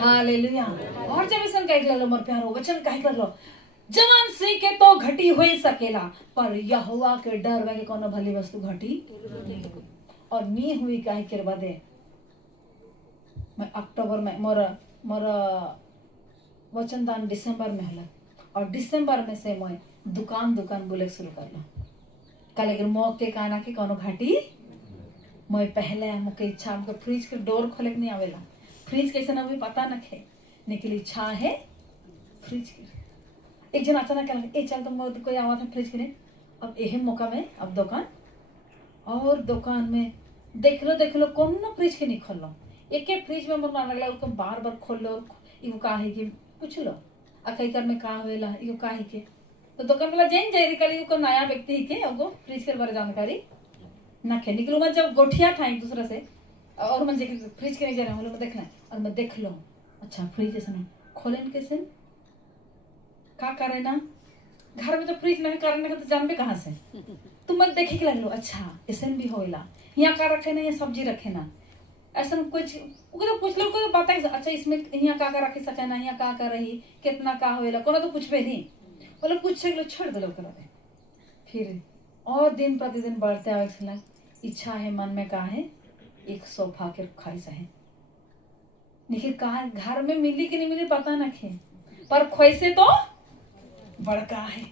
hallelujah. और जब ऐसा कह लो मोर प्यारो वचन कह लो, जवान सी के तो घटी हो सकेला, पर यहोवा के डर वे कोनो भली वस्तु घटी और नी हुई कहे के बदे। मैं अक्टूबर में मोर वचन दान दिसंबर में हला, और दिसंबर में से मैं दुकान बोले शुरू कर लो। कल मौके काना के कोनो घाटी मैं पहले मुके इच्छा मुके फ्रिज के डोर खोले के नहीं आवेला, फ्रिज कैसे ना भी पता न खे, निकली इच्छा है फ्रिज के। एक जन अचानक कहला ए चल तो कोई आवा था फ्रिज के लिए, अब यही मौका में अब दुकान में देख लो कौन ना फ्रिज के नहीं खोल लो, एक फ्रिज में मन लगला उसको बार खोल लो, इको काहे के पूछ लो अकई कर में का होएला इको काहे के, तो दुकान वाला जैन जाई कल को नया व्यक्ति के अगो फ्रिज के बारे जानकारी ना खे। निकलो मैं जब गोठिया था एक दूसरे से और मन जे फ्रिज के नहीं जा रहा हूँ मैं देखना, और मैं देख लो अच्छा फ्रिज ऐसा नहीं खोलेन कैसे का करे ना, घर में तो फ्रिज नहीं करने का तो जानबे कहाँ से, तुम मैं देखे के लगलो अच्छा ऐसे भी होएला, यहाँ का रखे ना ये सब्जी रखे ना, ऐसा कुछ तो पूछ लो को पता है अच्छा इसमें यहाँ का रखे सके ना, यहाँ का रही कितना का होएला, कोनो तो पूछबे नहीं, बोले पूछ लो छोड़ दो कर दे। फिर और दिन प्रतिदिन बढ़ते आवे इच्छा है मन में का है एक सोफा के ख्वाहिश है, लेकिन कहा घर में मिली कि नहीं मिली पता ना खे, पर ख्वाहिशे तो बड़का है।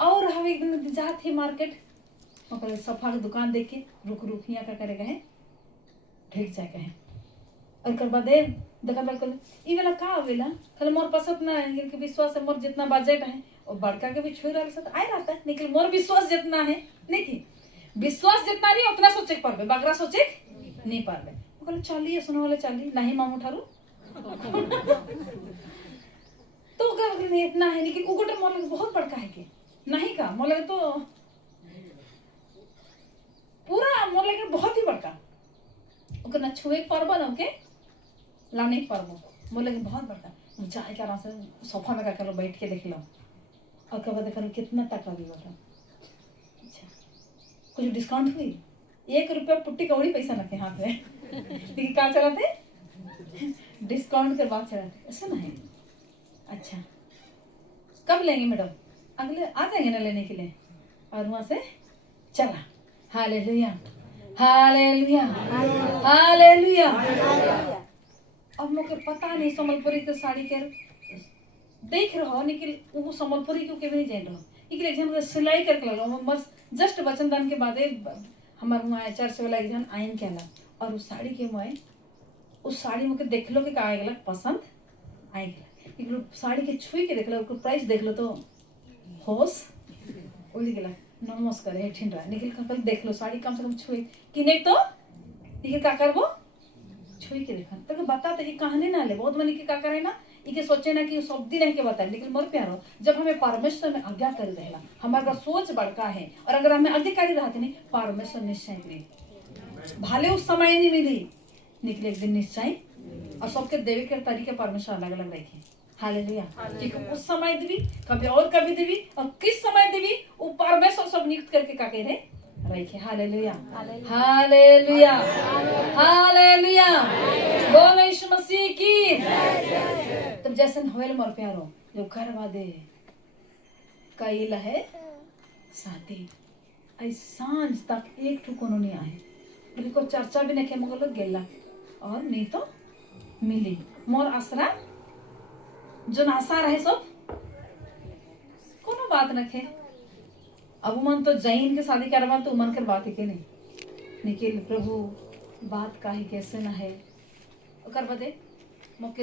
और हम एक दिन जाते मार्केट सोफा की दुकान देख के रुक यहाँ का करेगा है ठीक जाएगा है, और कर बाद देखा ई वाला का आवेला खाली मोर पसंद ना है, लेकिन विश्वास है मोर जितना बजट है और बड़का के भी छुई रहा सब आए रहता है, लेकिन मोर विश्वास जितना है नहीं विश्वास जितना नहीं उतना सोचे पारबे, बगरा सोचे नहीं पारबे। वो कहले चलिए सुनो वाले चलिए नहीं मामू ठारू तो कहले नहीं इतना है, लेकिन उगोटे मोर लगे बहुत बड़का है के नहीं का मोर लगे तो पूरा मोर लगे बहुत ही बड़का, ओके ना छुए पारबो ना ओके ला नहीं पारबो, मोर लगे बहुत बड़का जाए का से सोफा में का करो बैठ के देख लो, और कब देखो कितना टका भी बोला अच्छा कुछ डिस्काउंट हुई, 1 रुपया पुट्टी कौड़ी पैसा रखे हाथ में लेकिन क्या चलाते डिस्काउंट के बाद चलाते ऐसा ना है। अच्छा कब लेंगे मैडम, अगले आ जाएंगे ना लेने के लिए, और वहां से चला। Hallelujah, hallelujah, hallelujah. अब मुझे पता नहीं संबलपुरी के साड़ी के देख रहो, लेकिन वो संबलपुरी क्यों के भी नहीं जान रहो, लेकिन एक जन सिलाई करके लगा बस जस्ट वचन दान के बाद हमारे वहाँ चर्च वाला एक जन आयन कहला, और उस साड़ी के मुँह उस साड़ी मुझे देख लो कि का आएगा पसंद आएगा, लेकिन साड़ी के छुई के देख लो उसको प्राइस देख लो तो होश उड़ गया नमस्कार है ठिन रहा, लेकिन कल देख लो साड़ी कम से कम छुई कि नहीं तो लेकिन का करबो छुई के देखा तो बता तो कहानी ना ले बहुत मनी के का करे ना इके सोचे ना कि सब दिन के बताए, लेकिन मोर प्यारो जब हमें परमेश्वर में आज्ञा कर देला हमारा सोच बड़का है, और अगर हमें आज्ञाकारी रहते नहीं परमेश्वर निश्चय करी, भले उस समय नहीं मिली निकले एक दिन निश्चय और सबके देवी के तरीके परमेश्वर अलग अलग रखे। हालेलुया। ठीक है, उस समय देवी कभी और कभी देवी और किस समय देवी वो परमेश्वर सब नियुक्त करके का कह रहे रखे। Hallelujah hallelujah hallelujah. बोलो यीशु मसीह की। तब जैसे होयल मोर प्यारो जो करवा दे कई लहे शादी आई सांझ तक एक ठो कोनो नहीं आए, को चर्चा भी नहीं मगर लोग गेला और नहीं तो मिली मोर आसरा जो आशा रहे सब कोनो बात नखे। अब मन तो जैन के शादी करवा तो मन कर बात है के नहीं निकल प्रभु बात का ही कैसे ना है कर बदे मोके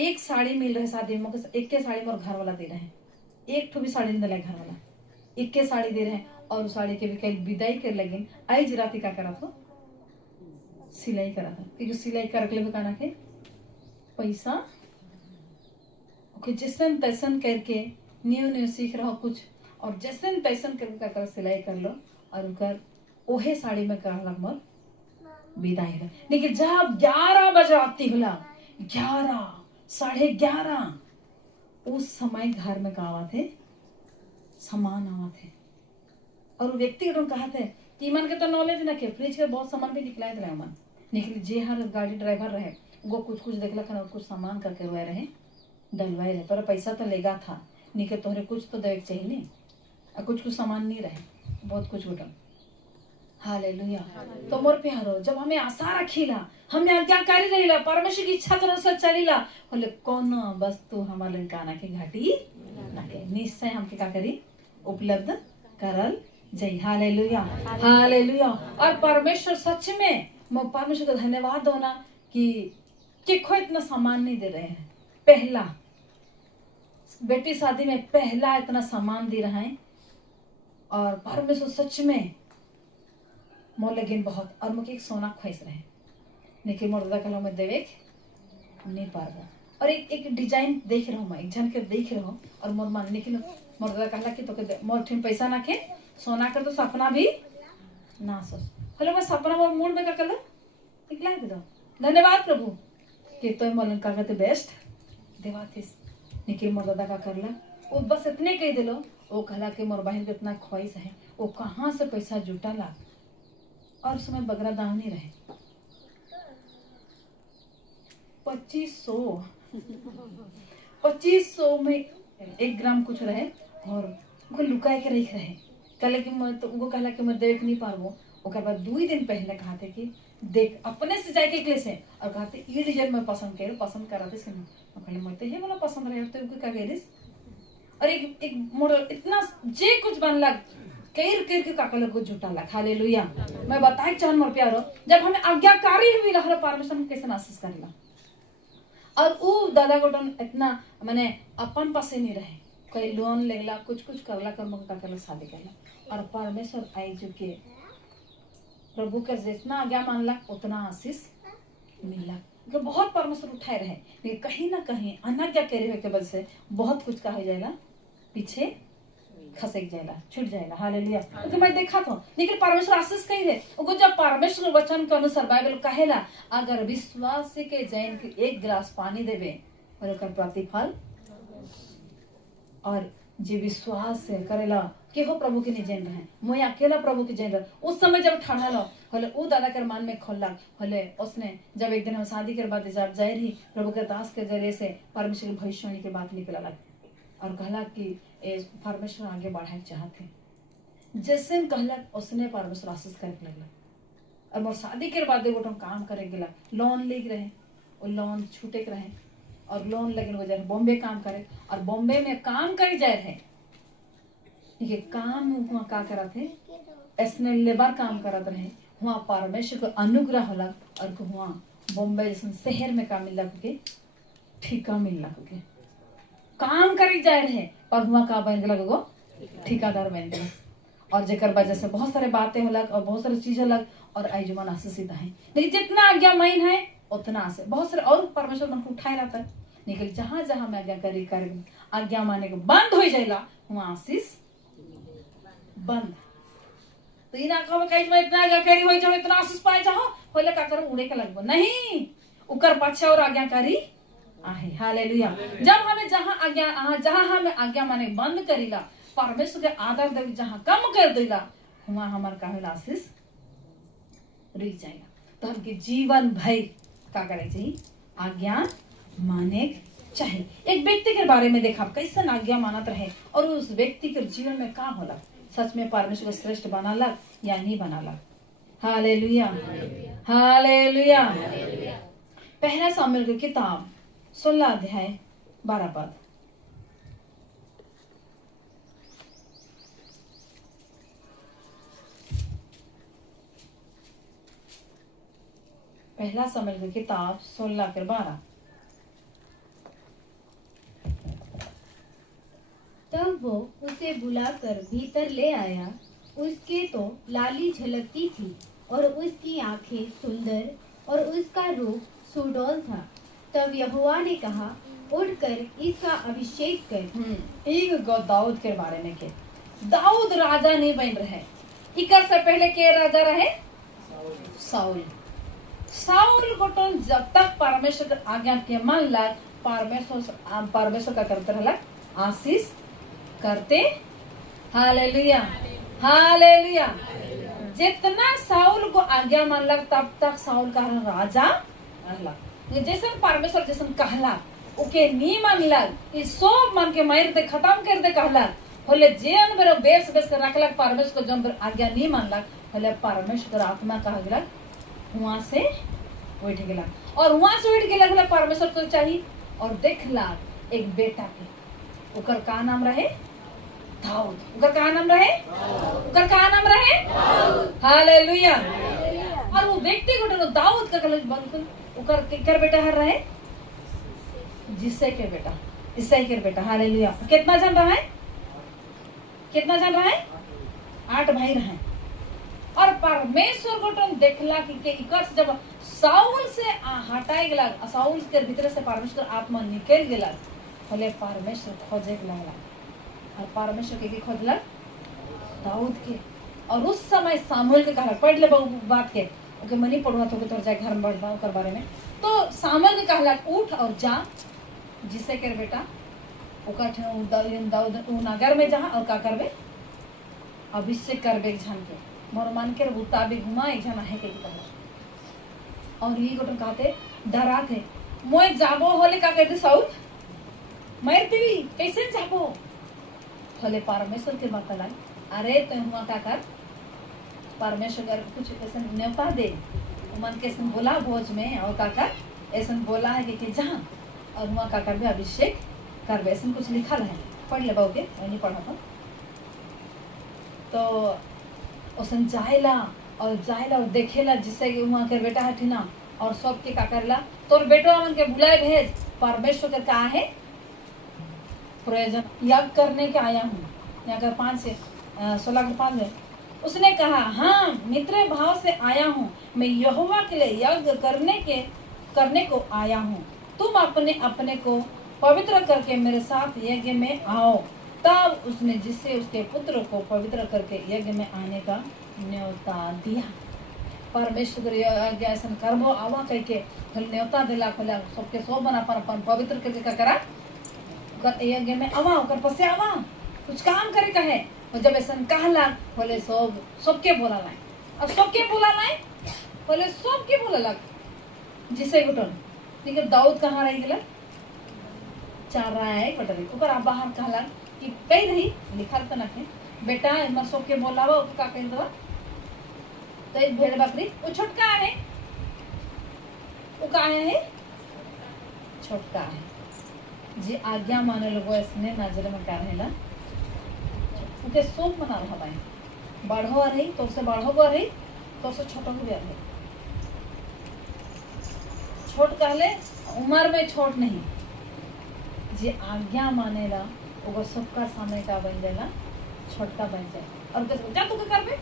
एक साड़ी मिल रहे शादी में मोके एक के साड़ी मोर घर वाला दे रहे हैं, एक ठो भी साड़ी नहीं दिला घर वाला, एक के साड़ी दे रहे हैं और साड़ी के भी कल विदाई कर लगे आई जराती का करा था सिलाई करा था कि जो सिलाई कर ले बताना के पैसा ओके जैसन तैसन करके न्यू न्यू सीख रहा कुछ और जैसन तैसन करके कर सिलाई कर लो और उनकर ओहे साड़ी में कर लग मोर विदाई है। लेकिन जब 11 बजे आती होला 11 11:30 उस समय घर में गावा थे सामान आवा थे और वो व्यक्ति कहा थे कि मन के तो नॉलेज ना के फ्रिज के बहुत सामान भी निकलाए थे मन निकली जे हर गाड़ी ड्राइवर रहे वो कुछ देखला खाना कुछ सामान करके रोए रहे डलवाए रहे पर पैसा तो लेगा था निकल तोहरे कुछ तो देवे चाहिए नहीं और कुछ सामान नहीं रहे बहुत कुछ उठा। हालेलुया। तो मोर प्यारो जब हमें आशा रखीला हमने आज्ञाकारी रहीला परमेश्वर की इच्छा तरह से चलीला बोले कौन वस्तु हमारे लंकाना के घाटी ना के निश्चय हमके का करी उपलब्ध करल जय। Hallelujah hallelujah. और परमेश्वर सच में मैं परमेश्वर को धन्यवाद दो ना कि कोई इतना सामान नहीं दे रहे हैं। पहला बेटी शादी में पहला इतना सामान दे रहा है और परमेश्वर सच में मोर लेकिन बहुत और मुझे एक सोना ख्वाहिश रहे लेकिन मोर दादा कल मैं देवे नहीं पारबो और एक डिजाइन देख रहा हूँ मैं एक झन के देख रहा हूँ और मोर मान लेकिन मोर दादा कहला कि तो मोर ठिन पैसा ना के सोना कर तो सपना भी ना सोच हेलो मैं सपना मोर मूड में का कर निकला दे दो। धन्यवाद प्रभु कि तो मोलन का कहते बेस्ट देवातीस निकल मोर दादा का करला वो बस इतने कह दिलो वो कहला कि मोर बहन के इतना ख्वाहिश है वो कहाँ से पैसा जुटा ला और समय बगरा दाम नहीं रहे 2500 में 1 ग्राम कुछ रहे और उनको लुकाए के रख रहे कहले कि मैं तो उनको कहला कि मैं देख नहीं पारबो ओकर बाद 2 दिन पहले कहते कि देख अपने से जाके के से और कहते ये डिजाइन मैं पसंद कराते से मैं कहले मैं तो ये वाला पसंद रहे तो उनको का गेरिस और एक मॉडल इतना जे कुछ बनला कैर के काकल को झूठा ला। हालेलुया। मैं बताए चाहन मोर प्यारो जब हमें आज्ञाकारी हुई लहर परमेश्वर कैसे आशीष करला और वो दादा गोटन इतना माने अपन पासे नहीं रहे कोई लोन लेला कुछ करला कर मुझे का करला शादी करला और परमेश्वर आई जो के प्रभु का जितना आज्ञा मानला उतना आशीष मिलला तो बहुत परमेश्वर उठाए रहे लेकिन कहीं ना कहीं अनाज्ञा करे हुए के वजह से बहुत कुछ का हो जाएगा पीछे खसक जाएगा छूट जाएगा। हालेलुया। तो मैं देखा था लेकिन परमेश्वर आशीष कही रहे उनको जब परमेश्वर वचन के अनुसार बाइबल कहेला अगर विश्वास के जैन के 1 गिलास पानी देवे और ओकर प्रतिफल और जे विश्वास से करेला कि हो प्रभु के नहीं जान रहे मैं अकेला प्रभु के जान रहा उस समय जब ठाड़ा लो होले वो दादा के मन में खोला होले उसने जब एक दिन हम शादी के बाद जब जाए रही प्रभु के दास के जरिए से परमेश्वर की भविष्यवाणी की बात निकला लग और कहला कि परमेश्वर आगे बढ़ाए चाहते जैसे कहला उसने परमेश्वर आशीष करे लगला और मोर शादी के बाद एगो काम करे गेला लोन ले रहे वो लोन छूटे के रहे और लोन लगे वजह बॉम्बे काम करे और बॉम्बे में काम करे जाए रहे ये काम वहाँ का करा थे ऐसने लेबर काम करत रहे वहाँ परमेश्वर को अनुग्रह होला और वहाँ बॉम्बे जैसे शहर में काम मिल के ठिका मिल के काम करे जाए रहे और वहाँ का बन गया गो ठिकादार बन गया और जेकर वजह से बहुत सारे बातें होलक और बहुत सारी चीज होलक और आई जुमान आशीषित है लेकिन जितना आज्ञा माइन है उतना से बहुत सारे और परमेश्वर मन को उठाए रहता है लेकिन जहां जहां मैं आज्ञा करी कर आज्ञा माने को बंद हो जाएगा वहां आशीष बंद तो इन आंखों में कहीं मैं इतना आज्ञा करी हो जाओ इतना आशीष पाए जाओ होले का करो उड़े के लगबो नहीं उकर पाछे और आज्ञाकारी आहे। हालेलुया। जब हमें जहाँ हमें आज्ञा माने बंद करीला, परमेश्वर के आदर दे जहाँ कम कर देला, वहाँ हमार का होला आशीष रुक जाएगा। तो हमके जीवन भर का करे चाहिए, आज्ञा माने चाहिए। एक व्यक्ति के बारे में देखा कैसे आज्ञा मानत रहे और उस व्यक्ति के जीवन में का होला, सच में परमेश्वर को श्रेष्ठ बनाला या नहीं बनाला। Hallelujah, hallelujah. पहला सामुएल की किताब 16 अध्याय 12 पद। पहला सामुएल की किताब 16 के 12। तब वो उसे बुलाकर भीतर ले आया। उसके तो लाली झलकती थी और उसकी आंखें सुंदर और उसका रूप सुडौल था। तब यहोवा ने कहा, उठकर इसका अभिषेक कर। एक दाऊद के बारे में के दाऊद राजा नहीं बन रहे, इकर से पहले के राजा रहे साउल। साउल को तो जब तक परमेश्वर के आज्ञा के मन लग परमेश्वर का करते रहला, आशीष करते। Hallelujah, hallelujah. जितना साउल को आज्ञा मान लग तब तक साउल का राजा रहला। जैसे परमेश्वर जैसे कहला ओके नी मान लग, इस सब मन के मार दे खत्म कर दे कहला, होले जेन बेरो बेस बेस कर रखला परमेश्वर को जब आज्ञा नहीं मान लग, होले परमेश्वर आत्मा कह गेला वहां से उठ गेला और वहां से उठ गेला परमेश्वर को चाहिए। और देखला एक बेटा के ओकर का नाम रहे दाऊद। ओकर का नाम रहे, ओकर का नाम रहे हालेलुया। और वो व्यक्ति को दाऊद का कल बिल्कुल ओकर केकर बेटा हर रहे, जिससे के बेटा, इससे के बेटा। हालेलुया। कितना जन रहा है, कितना जन रहा है, 8 भाई रहे। और परमेश्वर को तो देखला कि इकर से जब साउल से हटाए गेला, साउल के भीतर से परमेश्वर आत्मा निकल गेला, भले परमेश्वर खोजे के लगला। और परमेश्वर के खोजला दाऊद के। और उस समय सामुएल के कहला, पढ़ ले बात के ओके मनी पढ़वा तो तोर जाए घर में बढ़वा ओकर बारे में। तो सामुएल के कहला उठ और जा, जिसे कर बेटा ओकर दाऊद नगर में जहाँ और का करबे अभिषेक करबे एक जन के मोर मन के बुता भी घुमा एक जन है के कहला। और ये गोटन कहते डरा थे मोय जाबो होले का कहते साउथ मरती कैसे जाबो, होले परमेश्वर के बात लाई। अरे तो हुआ का कर, परमेश्वर अगर कुछ ऐसा न्योता दे मन के ऐसा बोला भोज में और का कर ऐसा बोला है कि जहाँ और हुआ का कर भी अभिषेक कर ऐसा कुछ लिखा है, पढ़ ले बाओगे, मैं नहीं पढ़ा था। तो उसन जाएला और देखेला जिससे कि वहाँ के बेटा है ना और सबके का करला तोर बेटो मन के बुलाए भेज, परमेश्वर का कहा है प्रयोजन यज्ञ करने के आया हूँ। यहाँ कर 5 से 16 के 5 में उसने कहा, हाँ मित्र भाव से आया हूँ, मैं यहोवा के लिए यज्ञ करने को आया हूँ। तुम अपने अपने को पवित्र करके मेरे साथ यज्ञ में आओ। तब उसने जिससे उसके पुत्र को पवित्र करके यज्ञ में आने का न्योता दिया। परमेश्वर यज्ञ ऐसा करबो आवा कह के न्योता दिला खोला सबके सो बना पर पवित्र करके का करा यज्ञ में आवा ओकर पसे आवा कुछ काम करे कहे। और जब ऐसा कहला बोले सबके बोला लाए और सबके बोला लाए बोले सबके बोला लग जिसे घुटन लेकिन दाऊद कहाँ रह गया चार रहा है कटरी ओकर बाहर कहला कि कही रही लिखल तो नखे बेटा इमर सबके बोलावा का कह दवा। तो एक भेड़ बकरी वो छोटका है, वो का है छोटका है जी आज्ञा माने लोगो इसने नजर में क्या रहेला उनके सोच बना रहा भाई बढ़ो रही तो उसे बढ़ो रही तो उसे छोटो भी रही। छोट कहले उम्र में छोट नहीं, जी आज्ञा मानेला वो सबका सामने का बन जाएगा छोटका बन जाए। और जा तू क्या करबे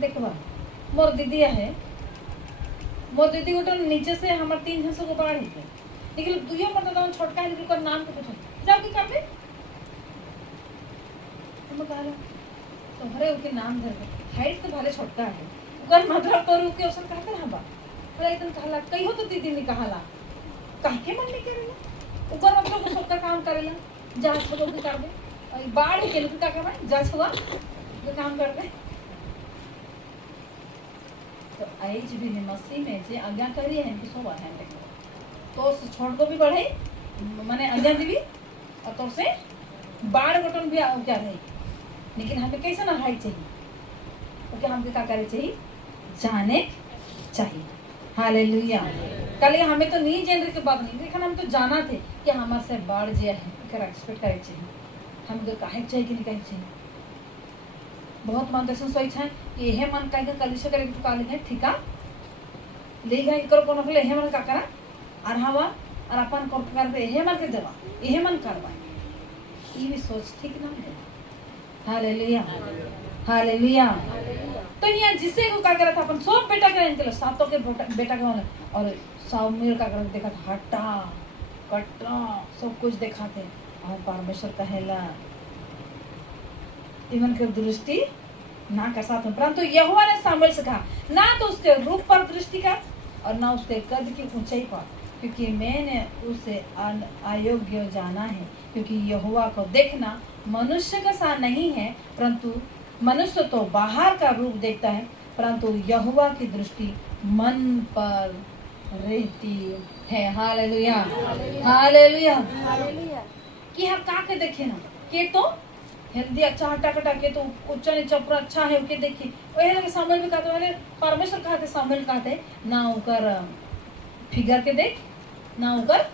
देखबा मोर दीदी है, मोर दीदी गोटो नीचे से हमार 3 झंसो को बाढ़ है लेकिन दुइयो मतलब छोटका है लेकिन नाम के पूछो जाओ की करबे तुम कहला तो भरे उनके नाम धर हाइट तो भले छोटका है ओकर मतलब पर के औसर कहते रहबा बोला एकदम कहला कई हो तो दीदी ने कहला कह के मन नहीं करेला ऊपर मतलब सबका काम करेला जा छोड़ो के कर दे और बाढ़ के लोग का करना जा छुआ जो काम कर दे तो आज भी ने मसीह में जे आज्ञा करी है इनकी सोवा है तो छोड़ को भी बढ़े माने आज्ञा देवी और तो से बाढ़ बटन भी आओ क्या रहे लेकिन हमें कैसे ना हाई चाहिए क्योंकि हमके क्या करे चाहिए जाने चाहिए हालेलुया कल हमें तो नहीं जान के बात नहीं लेकिन हम तो जाना थे कि हमारे से बाढ़ जे है कर एक्सपेक्ट करे चाहिए हमको काहे चाहिए कि नहीं कहे चाहिए बहुत मन दर्शन सोच है कि यह मन कहे कल से करे तो काले है ठीक है ले गए करो कोनो के यह मन का करा और हवा और अपन कर करते यह मन के देवा यह मन करवा ये भी सोच ठीक ना है हालेलुया हालेलुया तो यहाँ जिसे को क्या करा था अपन सब बेटा का इनके सातों के बेटा का और सामने का कर देखा था हटा कटा सब कुछ देखा थे और परमेश्वर कहेला इवन के दृष्टि ना कर साथ में परंतु यहोवा ने सामुएल से कहा ना तो उसके रूप पर दृष्टि कर और ना उसके कद की ऊंचाई पर क्योंकि मैंने उसे अयोग्य जाना है क्योंकि यहोवा को देखना मनुष्य का सा नहीं है परंतु मनुष्य तो बाहर का रूप देखता है परंतु यहोवा की दृष्टि मन पर रहती है हालेलुया हालेलुया कि हम का के देखे ना के तो हेल्दी अच्छा हटा कटा के तो उच्चा ने चपरा अच्छा है उके देखी वही लगे सामुएल भी कहते वाले परमेश्वर कहते सामुएल कहते ना उकर फिगर के देख ना उकर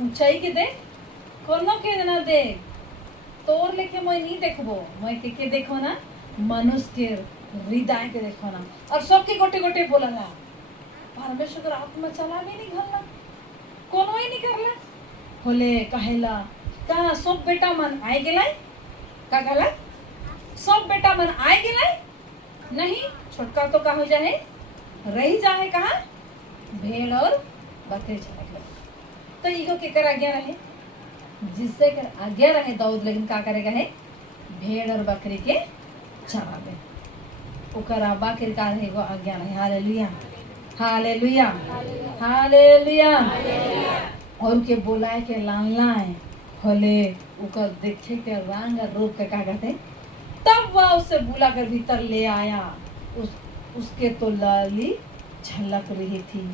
ऊंचाई के देख कोनो के ना देख तोर लेके मैं नहीं देखबो मैं के देखो ना मनुष्य के हृदय के देखो ना और सबके गोटे गोटे बोलला परमेश्वर आत्मा चला भी नहीं घरला कोनो ही नहीं करला होले कहेला का सब बेटा मन आए गेलाई का कहला सब बेटा मन आए गेलाई नहीं छोटका तो का हो जाए रही जाए कहा भेड़ और बकरी चला तो इको के कर आज्ञा रहे जिससे कर आज्ञा रहे दाऊद लेकिन क्या करेगा है भेड़ और बकरी के चरावे ओकर आबा के का रहे वो आज्ञा रहे हालेलुया हालेलुया हालेलुया और के बोलाए के लाए होले ओकर देखे के रंग रूप के का कहते तब वह उसे बुला कर भीतर ले आया उसके तो लाली झलक रही थी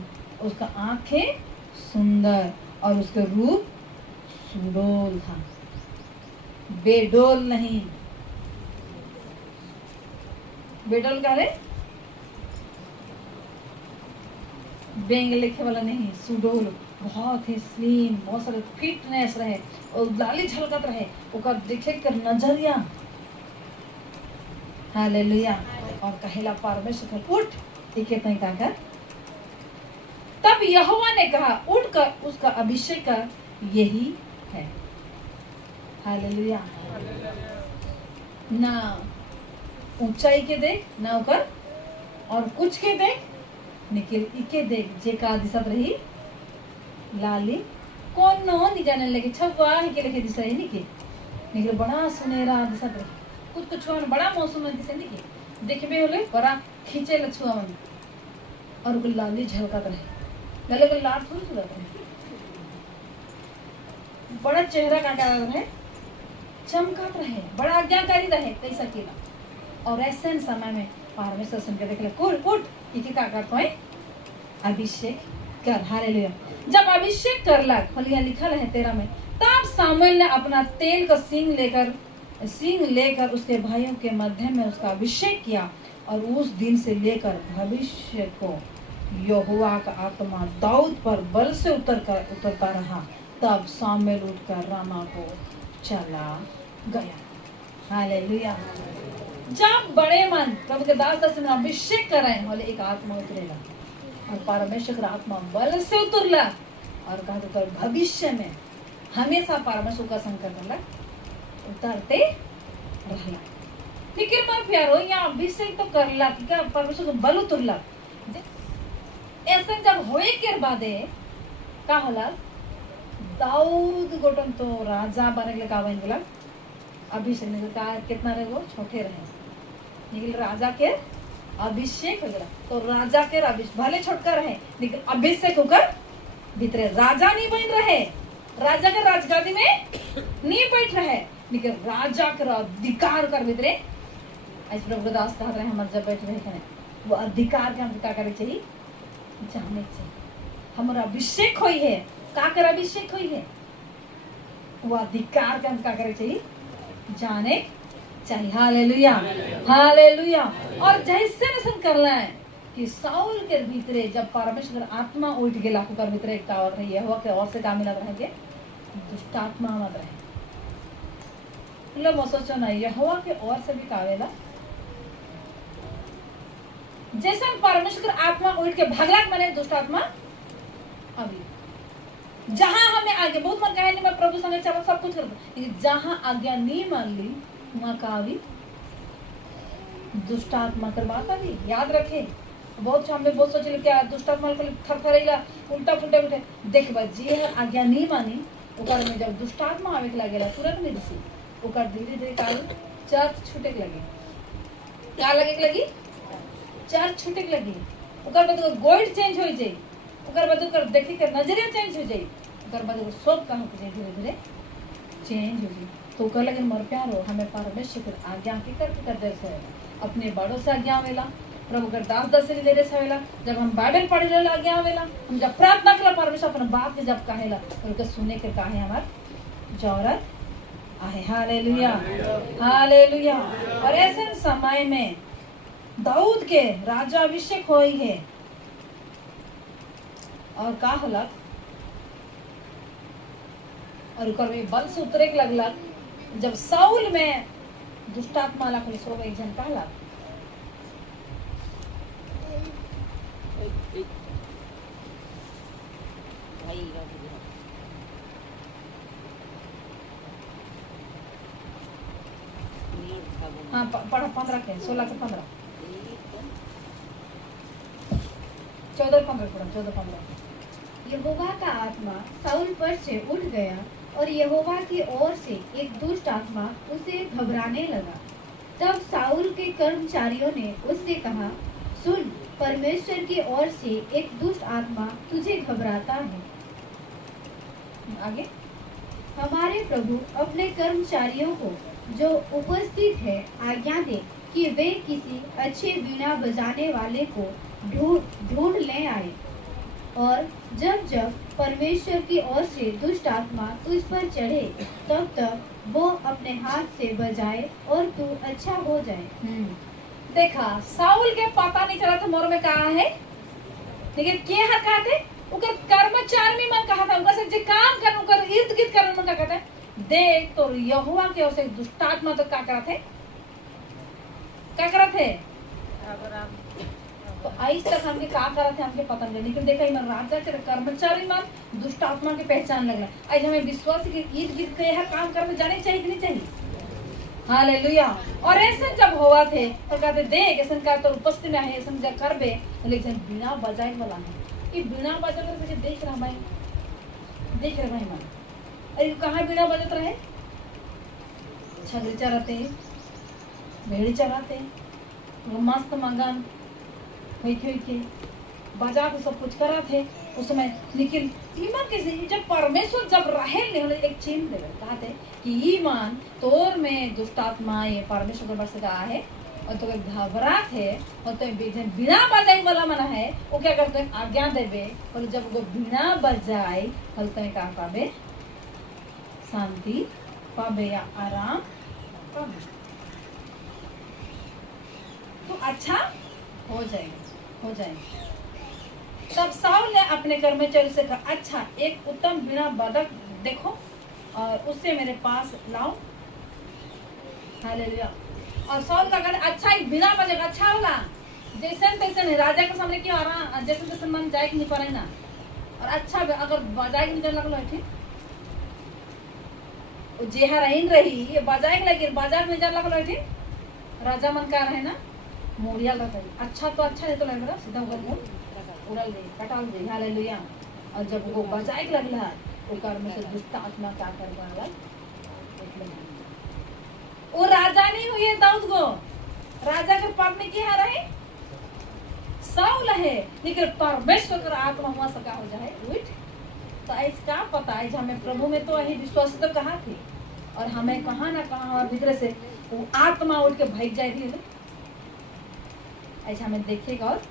उसका आंखें सुंदर और उसका रूप सुडोल था बेडोल नहीं बेडोल का रे बेंग लिखे वाला नहीं सुडोल बहुत ही स्लिम बहुत सारे फिटनेस रहे और लाली झलकत रहे ओकर देखे कर नजरिया हालेलुया और कहेला परमेश्वर उठ ठीक है तय का कर तब यहोवा ने कहा उठकर उसका अभिषेक कर यही है हालेलुया ना ऊंचाई के देख ना ओकर और कुछ के देख निकल इके देख जे का दिसत रही लाली कौन नो नहीं जाने लगे छवा ही के लेके दिसा नहीं के निकल बड़ा सुनहरा दिसत रही कुछ कुछ वन बड़ा मौसम में दिसे नहीं के देखबे होले बड़ा खींचे लछुआ मन और वो लाली झलकत रहे गले को लाट थोड़ी सुलग रहे बड़ा चेहरा काटा रहे चमकत रहे बड़ा आज्ञाकारी रहे कैसा केला और ऐसे समय में परमेश्वर सुन के देख ले कुट कुट इके का करतो है अभिषेक कर हालेलुया जब अभिषेक करलक होलिया लिखल है 13 में तब सामुएल ने अपना तेल का सींग लेकर उसके भाइयों के मध्य में उसका अभिषेक किया और उस दिन से लेकर भविष्य को यहोवा का आत्मा दाऊद पर बल से उतरता रहा तब सामुएल उठकर रामा को चला गया हालेलुया जब बड़े मन प्रभु के दास में अभिषेक कर रहे हैं बोले एक आत्मा उतरेगा और परमेश्वर का आत्मा बल से उतरला और कहा तो भविष्य में हमेशा परमेश्वर का संकल्प करला उतरते रहला फिक्र मत प्यारो यहाँ अभिषेक तो करला कि क्या परमेश्वर को बल उतरला ऐसा जब होए के बादे का होला दाऊद गोटन तो राजा बने के का बन गेला अभिषेक ने का कितना रहे वो छोटे रहे निकल राजा के अभिषेक हो गया तो राजा के अभिषेक भले छोटका रहे लेकिन अभिषेक होकर भीतरे राजा नहीं बन रहे, राजा के राजगादी में नहीं बैठ रहे लेकिन राजा के अधिकार कर भीतरे आज प्रभु दास कह रहे हैं हम जब बैठ रहे हैं वो अधिकार के हम क्या करे चाहिए जाने चाहिए। हमारा अभिषेक हुई है का कर अभिषेक हुई है वो अधिकार के हम क्या करे चाहिए जाने चाहिए। Hallelujah hallelujah. और जैसे नसन करना है कि साउल के भीतरे जब परमेश्वर आत्मा उठ के लाखों कर भीतरे का और रही है हुआ के और से काम मिला रहेंगे दुष्ट आत्मा मत रहे लोग सोचो ना ये हुआ के और से भी कावेला जैसे हम परमेश्वर आत्मा उठ के भगला माने दुष्ट आत्मा अभी जहां हमें आगे बहुत मन कहे नहीं मैं प्रभु संग चलो सब कुछ कर लेकिन जहां आज्ञा नहीं मान ली वहां का भी दुष्ट आत्मा कर बात अभी याद रखे। बहुत हमें बहुत सोचे क्या दुष्ट आत्मा को थरथरेला उल्टा पुल्टा उठे देख जी आज्ञा नहीं मानी ओकर में जब दुष्ट आत्मा आवे लगेला तुरंत में दिसी ओकर धीरे धीरे काल चर्च छूटे लगे क्या लगे लगी चर्च छूटे लगी ओकर बाद गोइड चेंज हो जाए ओकर बाद ओकर देखे के नजरिया चेंज हो जाए ओकर बाद सब काम हो जाए धीरे धीरे चेंज हो जाए तो ओकर लगे मर प्यारो हमें परमेश्वर आज्ञा के कर दे से अपने बड़ों से आज्ञा आवेला प्रभु कर दास दस से ले से आवेला जब हम बाइबल पढ़े ले आज्ञा आवेला हम जब प्रार्थना कला परमेश्वर अपने बात के जब कहेला उनके सुनने के काहे हमार जरूरत आहे। Hallelujah hallelujah. और ऐसे समय में दाऊद के राजा अभिषेक होई है और का हलक और ओकर में बल से उतरे के लगलक जब साउल में दुष्टात्मा ला कोई सो एक जन कहला हाँ पढ़ा 15 के 16 के 15 14-15 यहोवा का आत्मा साउल पर से उठ गया और यहोवा की ओर से एक दुष्ट आत्मा उसे घबराने लगा। तब साउल के कर्मचारियों ने उससे कहा, सुन, परमेश्वर की ओर से एक दुष्ट आत्मा तुझे घबराता है। आगे हमारे प्रभु अपने कर्मचारियों को जो उपस्थित है आज्ञा दे कि वे किसी अच्छे वीणा बजाने वाले को ढूंढ ले आए और जब जब परमेश्वर की ओर से दुष्ट आत्मा तुझ पर चढ़े तब तब वो अपने हाथ से बजाए और तू अच्छा हो जाए। देखा साउल के पता नहीं चला था मोर में कहा है लेकिन के हर कहा थे उकर कर्मचारी मन कहा था उनका से जे काम कर उकर इर्द गिर्द करन मन का कहता है देख तो यहोवा के ओर से दुष्ट आत्मा तो क्या करा थे तो आज तक हमके का करा थे हमके पता नहीं लेकिन देखा इमन राजा के कर्मचारी मन दुष्ट आत्मा के पहचान लगला आज हमें विश्वास के इर्द गिर्द के यह काम करने जाने चाहिए कि नहीं चाहिए। हालेलुया। और ऐसे जब हुआ थे तो कहते देख ऐसा का तो उपस्थित में है ऐसा जब करबे लेकिन बिना बजाए वाला है कि बिना बजा कर देख रहा भाई मन अरे कहाँ बिना बजत रहे छगड़ी चराते भेड़ी चराते मस्त मगन के बजा के सब कुछ करा थे उस समय लेकिन ईमान कैसे जब परमेश्वर जब रहे एक चिन्ह दे कहते कि ईमान तोर में दुष्टात्मा ये परमेश्वर के वर्ष का है और तो घबरा थे और तो बिना बजाई वाला मना है वो क्या करते आज्ञा देवे और जब वो बिना बजाए फल तो क्या पावे शांति पावे या आराम पावे तो अच्छा हो जाएगा। तब साउल ने अपने कर्मचारी से कहा अच्छा एक उत्तम बिना बदक देखो और उससे मेरे पास लाओ। हालेलुया। और साउल का कहते अच्छा एक बिना बजक अच्छा होला जैसे तैसे राजा के सामने क्यों आ रहा जैसे तैसे मन जाए नहीं पारे ना और अच्छा अगर बजाए के निकल लगल ठीक जेहा रही बजाए के लगे बाजार में जा लगल ठीक राजा मन का रहे ना मोरिया लगा अच्छा तो अच्छा नहीं तो लग रहा सीधा ऊपर उड़ल दे कटाल दे। हालेलुया। और जब वो बजाए के लगला ओकर में से दुष्ट आत्मा का कर वाला वो राजा नहीं हुई दाऊद को राजा के पत्नी की है रहे साउल है, लेकिन परमेश्वर का आत्मा हुआ सका हो जाए उठ। तो ऐसा क्या पता है हमें प्रभु में तो यही विश्वास तो कहा थी, और हमें कहाँ ना कहाँ और भीतर से वो आत्मा उठ के भाग जाए थी। ऐसा हमें देखेगा और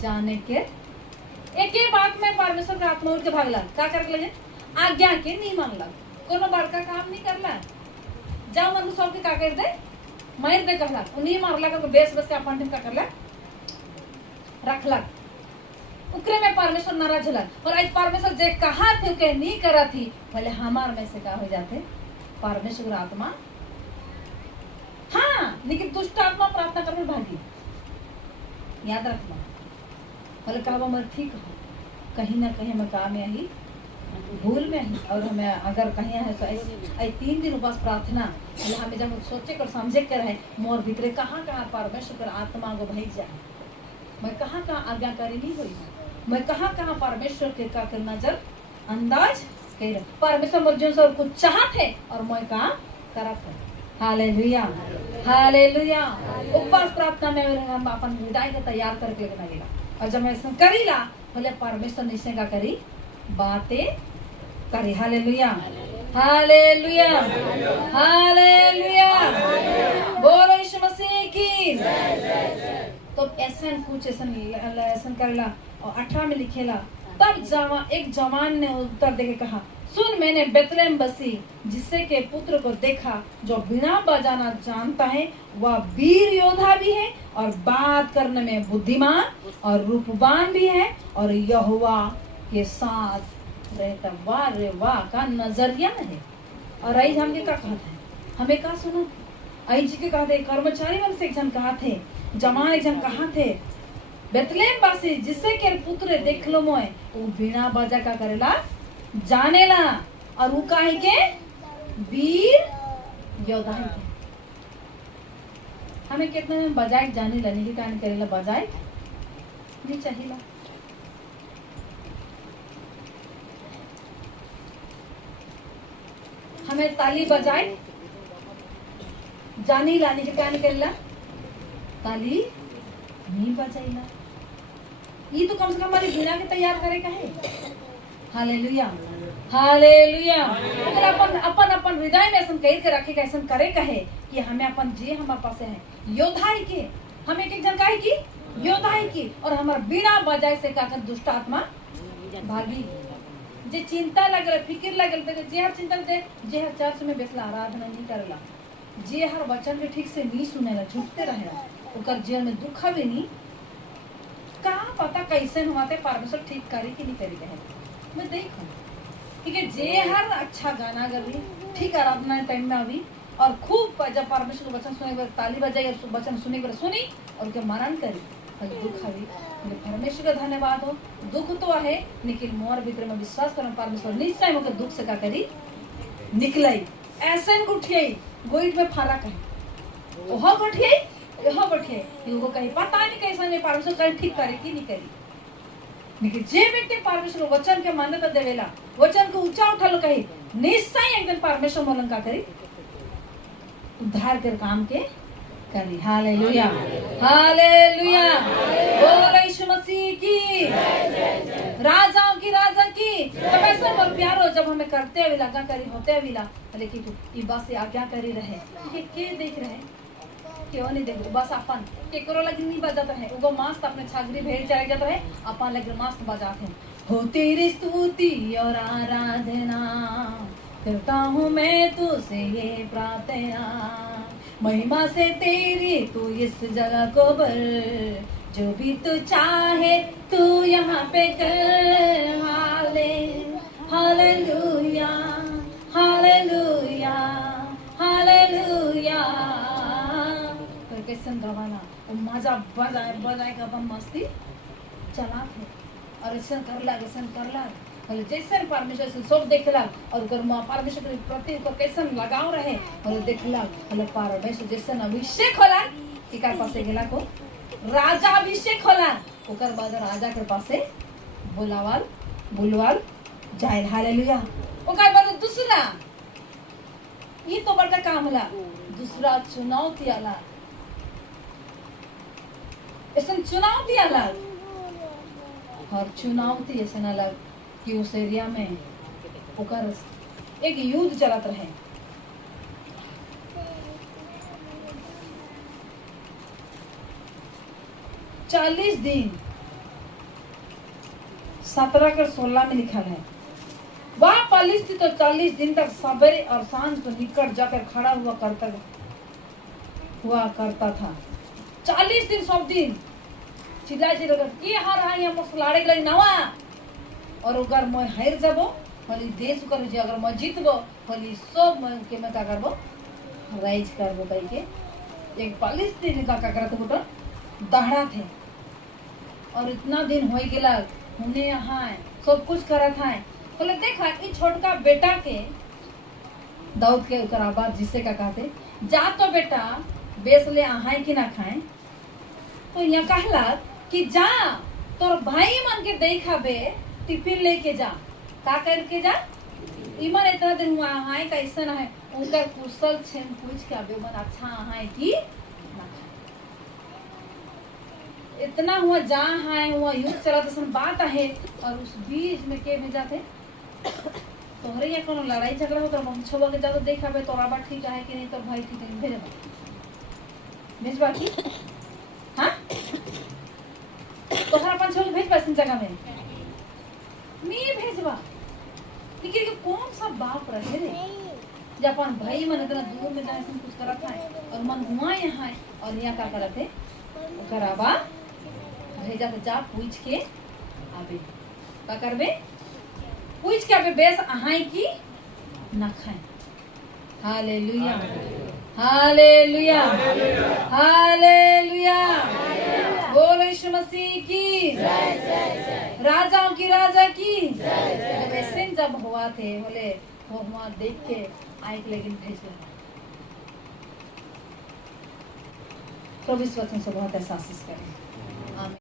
जाने के एक ही बात में परमेश्वर का आत्मा उठ के भागला क्या कर लगे, आज्ञा के नहीं मानला, कोनो बड़का काम नहीं करला, जाओ मन सबके का कर दे मार दे कहला, उन्हीं मारला का बेस बस के अपन का करला रखला, उकरे में परमेश्वर नाराज होला। और आज परमेश्वर जे कहा थे के नहीं करा थी, भले हमार में से का हो जाते परमेश्वर आत्मा। हाँ, लेकिन दुष्ट आत्मा प्रार्थना करने भागी, याद रखना। भले कहा मर ठीक हो, कहीं ना कहीं मैं काम में ही भूल में ही, और हमें अगर कहीं है तो ऐसे 3 दिन उपवास प्रार्थना हमें जब सोचे कर समझे कर है मोर भीतरे कहाँ कहाँ परमेश्वर आत्मा को भेज जाए, मैं कहाँ कहाँ आज्ञाकारी नहीं हुई, मैं कहाँ कहाँ परमेश्वर के का नजर अंदाज कर परमेश्वर मर्जियों से और कुछ चाहत है और मैं कहाँ करत है। Hallelujah, hallelujah. उपवास प्रार्थना में हम अपन हृदय को तैयार करके लगेगा, और जब मैं ऐसा करीला बोले परमेश्वर निश्चय का करी बातें करी। Hallelujah, hallelujah, hallelujah. बोलो यीशु मसीह की। तो ऐसा कुछ ऐसा करेला, और 18 में लिखेला, तब एक जवान ने उत्तर देके कहा, सुन, मैंने बेतलेहम बसी जिससे के पुत्र को देखा, जो बिना बजाना जानता है, वह वीर योद्धा भी है और बात करने में बुद्धिमान और रूपवान भी है, और यहोवा के साथ रहता। वाह रे वाह का नजरिया है। और आई हमके क्या कहा था, हमें क्या सुना, आई जी के कहा थे कर्मचारी मन से एक जन कहा थे, जवान एक जन कहा थे, बेतलेहम बासी जिससे के पुत्र देख लो मोए, वो बिना बजा का करेला जानेला, और वो काहे के वीर योद्धा है। हमें कितना बजाए जाने लाने के कारण करेला बजाए नहीं चाहिए। हमें ताली बजाए जानी लाने के कारण करेला ताली नहीं बजाइला। ये तो कम से कम हमारी बिना के तैयार करे का है। Hallelujah, hallelujah. अगर अपन अपन अपन हृदय में ऐसा कह के रखे का ऐसा करे कहे कि हमें अपन जे हमारे पास है योद्धाई के, हमें एक जन काहे की योद्धाई की, और हमारा बिना बजाय से का दुष्ट आत्मा भागी। जे चिंता लगल, फिक्र लगल, जे हर चिंता दे, जे हर चर्च में बेसला आराधना नहीं करला, जे हर वचन के ठीक से नहीं सुनेला, झूठते रहेला, ओकर जीवन में दुख भी नहीं, कहाँ पता कैसे हुआते परमेश्वर ठीक करे कि नहीं करे कहे। मैं देखूं ठीक है, जे हर अच्छा गाना गा रही, ठीक आराधना टाइम में अभी, और खूब जब परमेश्वर का वचन सुने ताली बजाई, और वचन सुने सुनी और उनके मरण करी, दुख अभी परमेश्वर का धन्यवाद हो। दुख तो है, लेकिन मोर भीतर में विश्वास कर परमेश्वर निश्चय मुझे दुख से का करी निकलाई। ऐसे उठिए गोइट में फर्क है, ओह उठिए यह बैठे इनको कहीं पता नहीं कैसा नहीं परमेश्वर कहीं ठीक करे कि नहीं करी। लेकिन जे व्यक्ति परमेश्वर वचन के मान्यता देवेला, वचन को ऊंचा उठालो कही, निश्चय एकदम परमेश्वर मोलन का करी उद्धार कर काम के करी। Hallelujah, hallelujah. बोलो यीशु मसीह की, राजाओं की राजा की। तो ऐसा और प्यारो जब हमें करते हुए लगा करी होते हुए ला, लेकिन ये बस आज्ञा करी रहे के देख रहे क्यों नहीं देखो, बस अपन केकरो लगी नहीं बजाता है, वो मस्त अपने छागरी भेड़ चले जाता है, अपन लगे मस्त बजाते हैं। हो तेरी स्तुति और आराधना करता हूँ मैं तुझसे ये प्रार्थना, महिमा से तेरी तू इस जगह को भर, जो भी तू चाहे तू यहाँ पे कर। Hallelujah, hallelujah, hallelujah. कैसे गवाना और मजा बजाए बजाए का अपन मस्ती चला थे, और ऐसा कर ला जैसे परमेश्वर से सब देखला, और परमेश्वर के प्रति कैसे लगाव रहे, और देखला परमेश्वर जैसे अभिषेक होला कि कर पासे गेला को राजा अभिषेक होला, ओकर बाद राजा के पासे बुलवाल जाए। हालेलुया। ओकर बाद दूसरा ये तो बड़का काम होला, दूसरा चुनौती आला ऐसा चुनाव थी अलग, और चुनाव थी ऐसा अलग कि उस एरिया में ओकर एक युद्ध चलत रहे। चालीस दिन 17 कर 16 में लिखा है। वह पलिस्ती तो 40 दिन तक सवेरे और सांझ को निकट जाकर खड़ा हुआ करता था। 40 दिन सब दिन चिल्लाए के हार है यहाँ मसलाड़े के लगे नवा, और अगर मैं हार जाबो होली देश कर जे, अगर मैं जीतबो होली सब मैं के मैं का करबो राइज करबो कह के एक 40 दिन का करत गोटो दहड़ा थे। और इतना दिन हो गेला हमने यहाँ सब कुछ करत है। बोले देखा ई छोटका बेटा के दाऊद के ओकर आबाद जिसे का कहते जा तो बेटा बेस ले आहाय कि ना खाए, तो यहाँ कहला कि जा तोर भाई मन के देखा बे टिफिन लेके जा, का करके जा इमन इतना दिन हुआ आहाय कैसे ना है उनका कुशल छेम पूछ के अबे मन अच्छा आहाय की ना खाए। इतना हुआ जहाँ है हुआ युद्ध चला तो बात है। और उस बीच में के भेजा थे तोहरे यहाँ कोनो लड़ाई झगड़ा हो तो छुआ के जाकर देखा बे तोरा बात ठीक है कि नहीं, तोर भाई ठीक है भेजबा की हाँ तोहरा अपन छुआ भेजबा सिन जगह में नहीं भेजबा। लेकिन कौन सा बाप रहे रे जब अपन भाई मन इतना दूर में जाए कुछ करत है और मन हुआ यहाँ और यहाँ का करत है कराबा भेजा तो जा पूछ के आबे का करबे पूछ के आबे बेस आहाय की ना खाए। हालेलुया हालेलुया हालेलुया बोल यीशु मसीह की राजाओं की राजा की। वैसे जब हुआ थे बोले वो हुआ देख के आए लेकिन भेज लगा। प्रभु इस वचन से बहुत एहसास करें।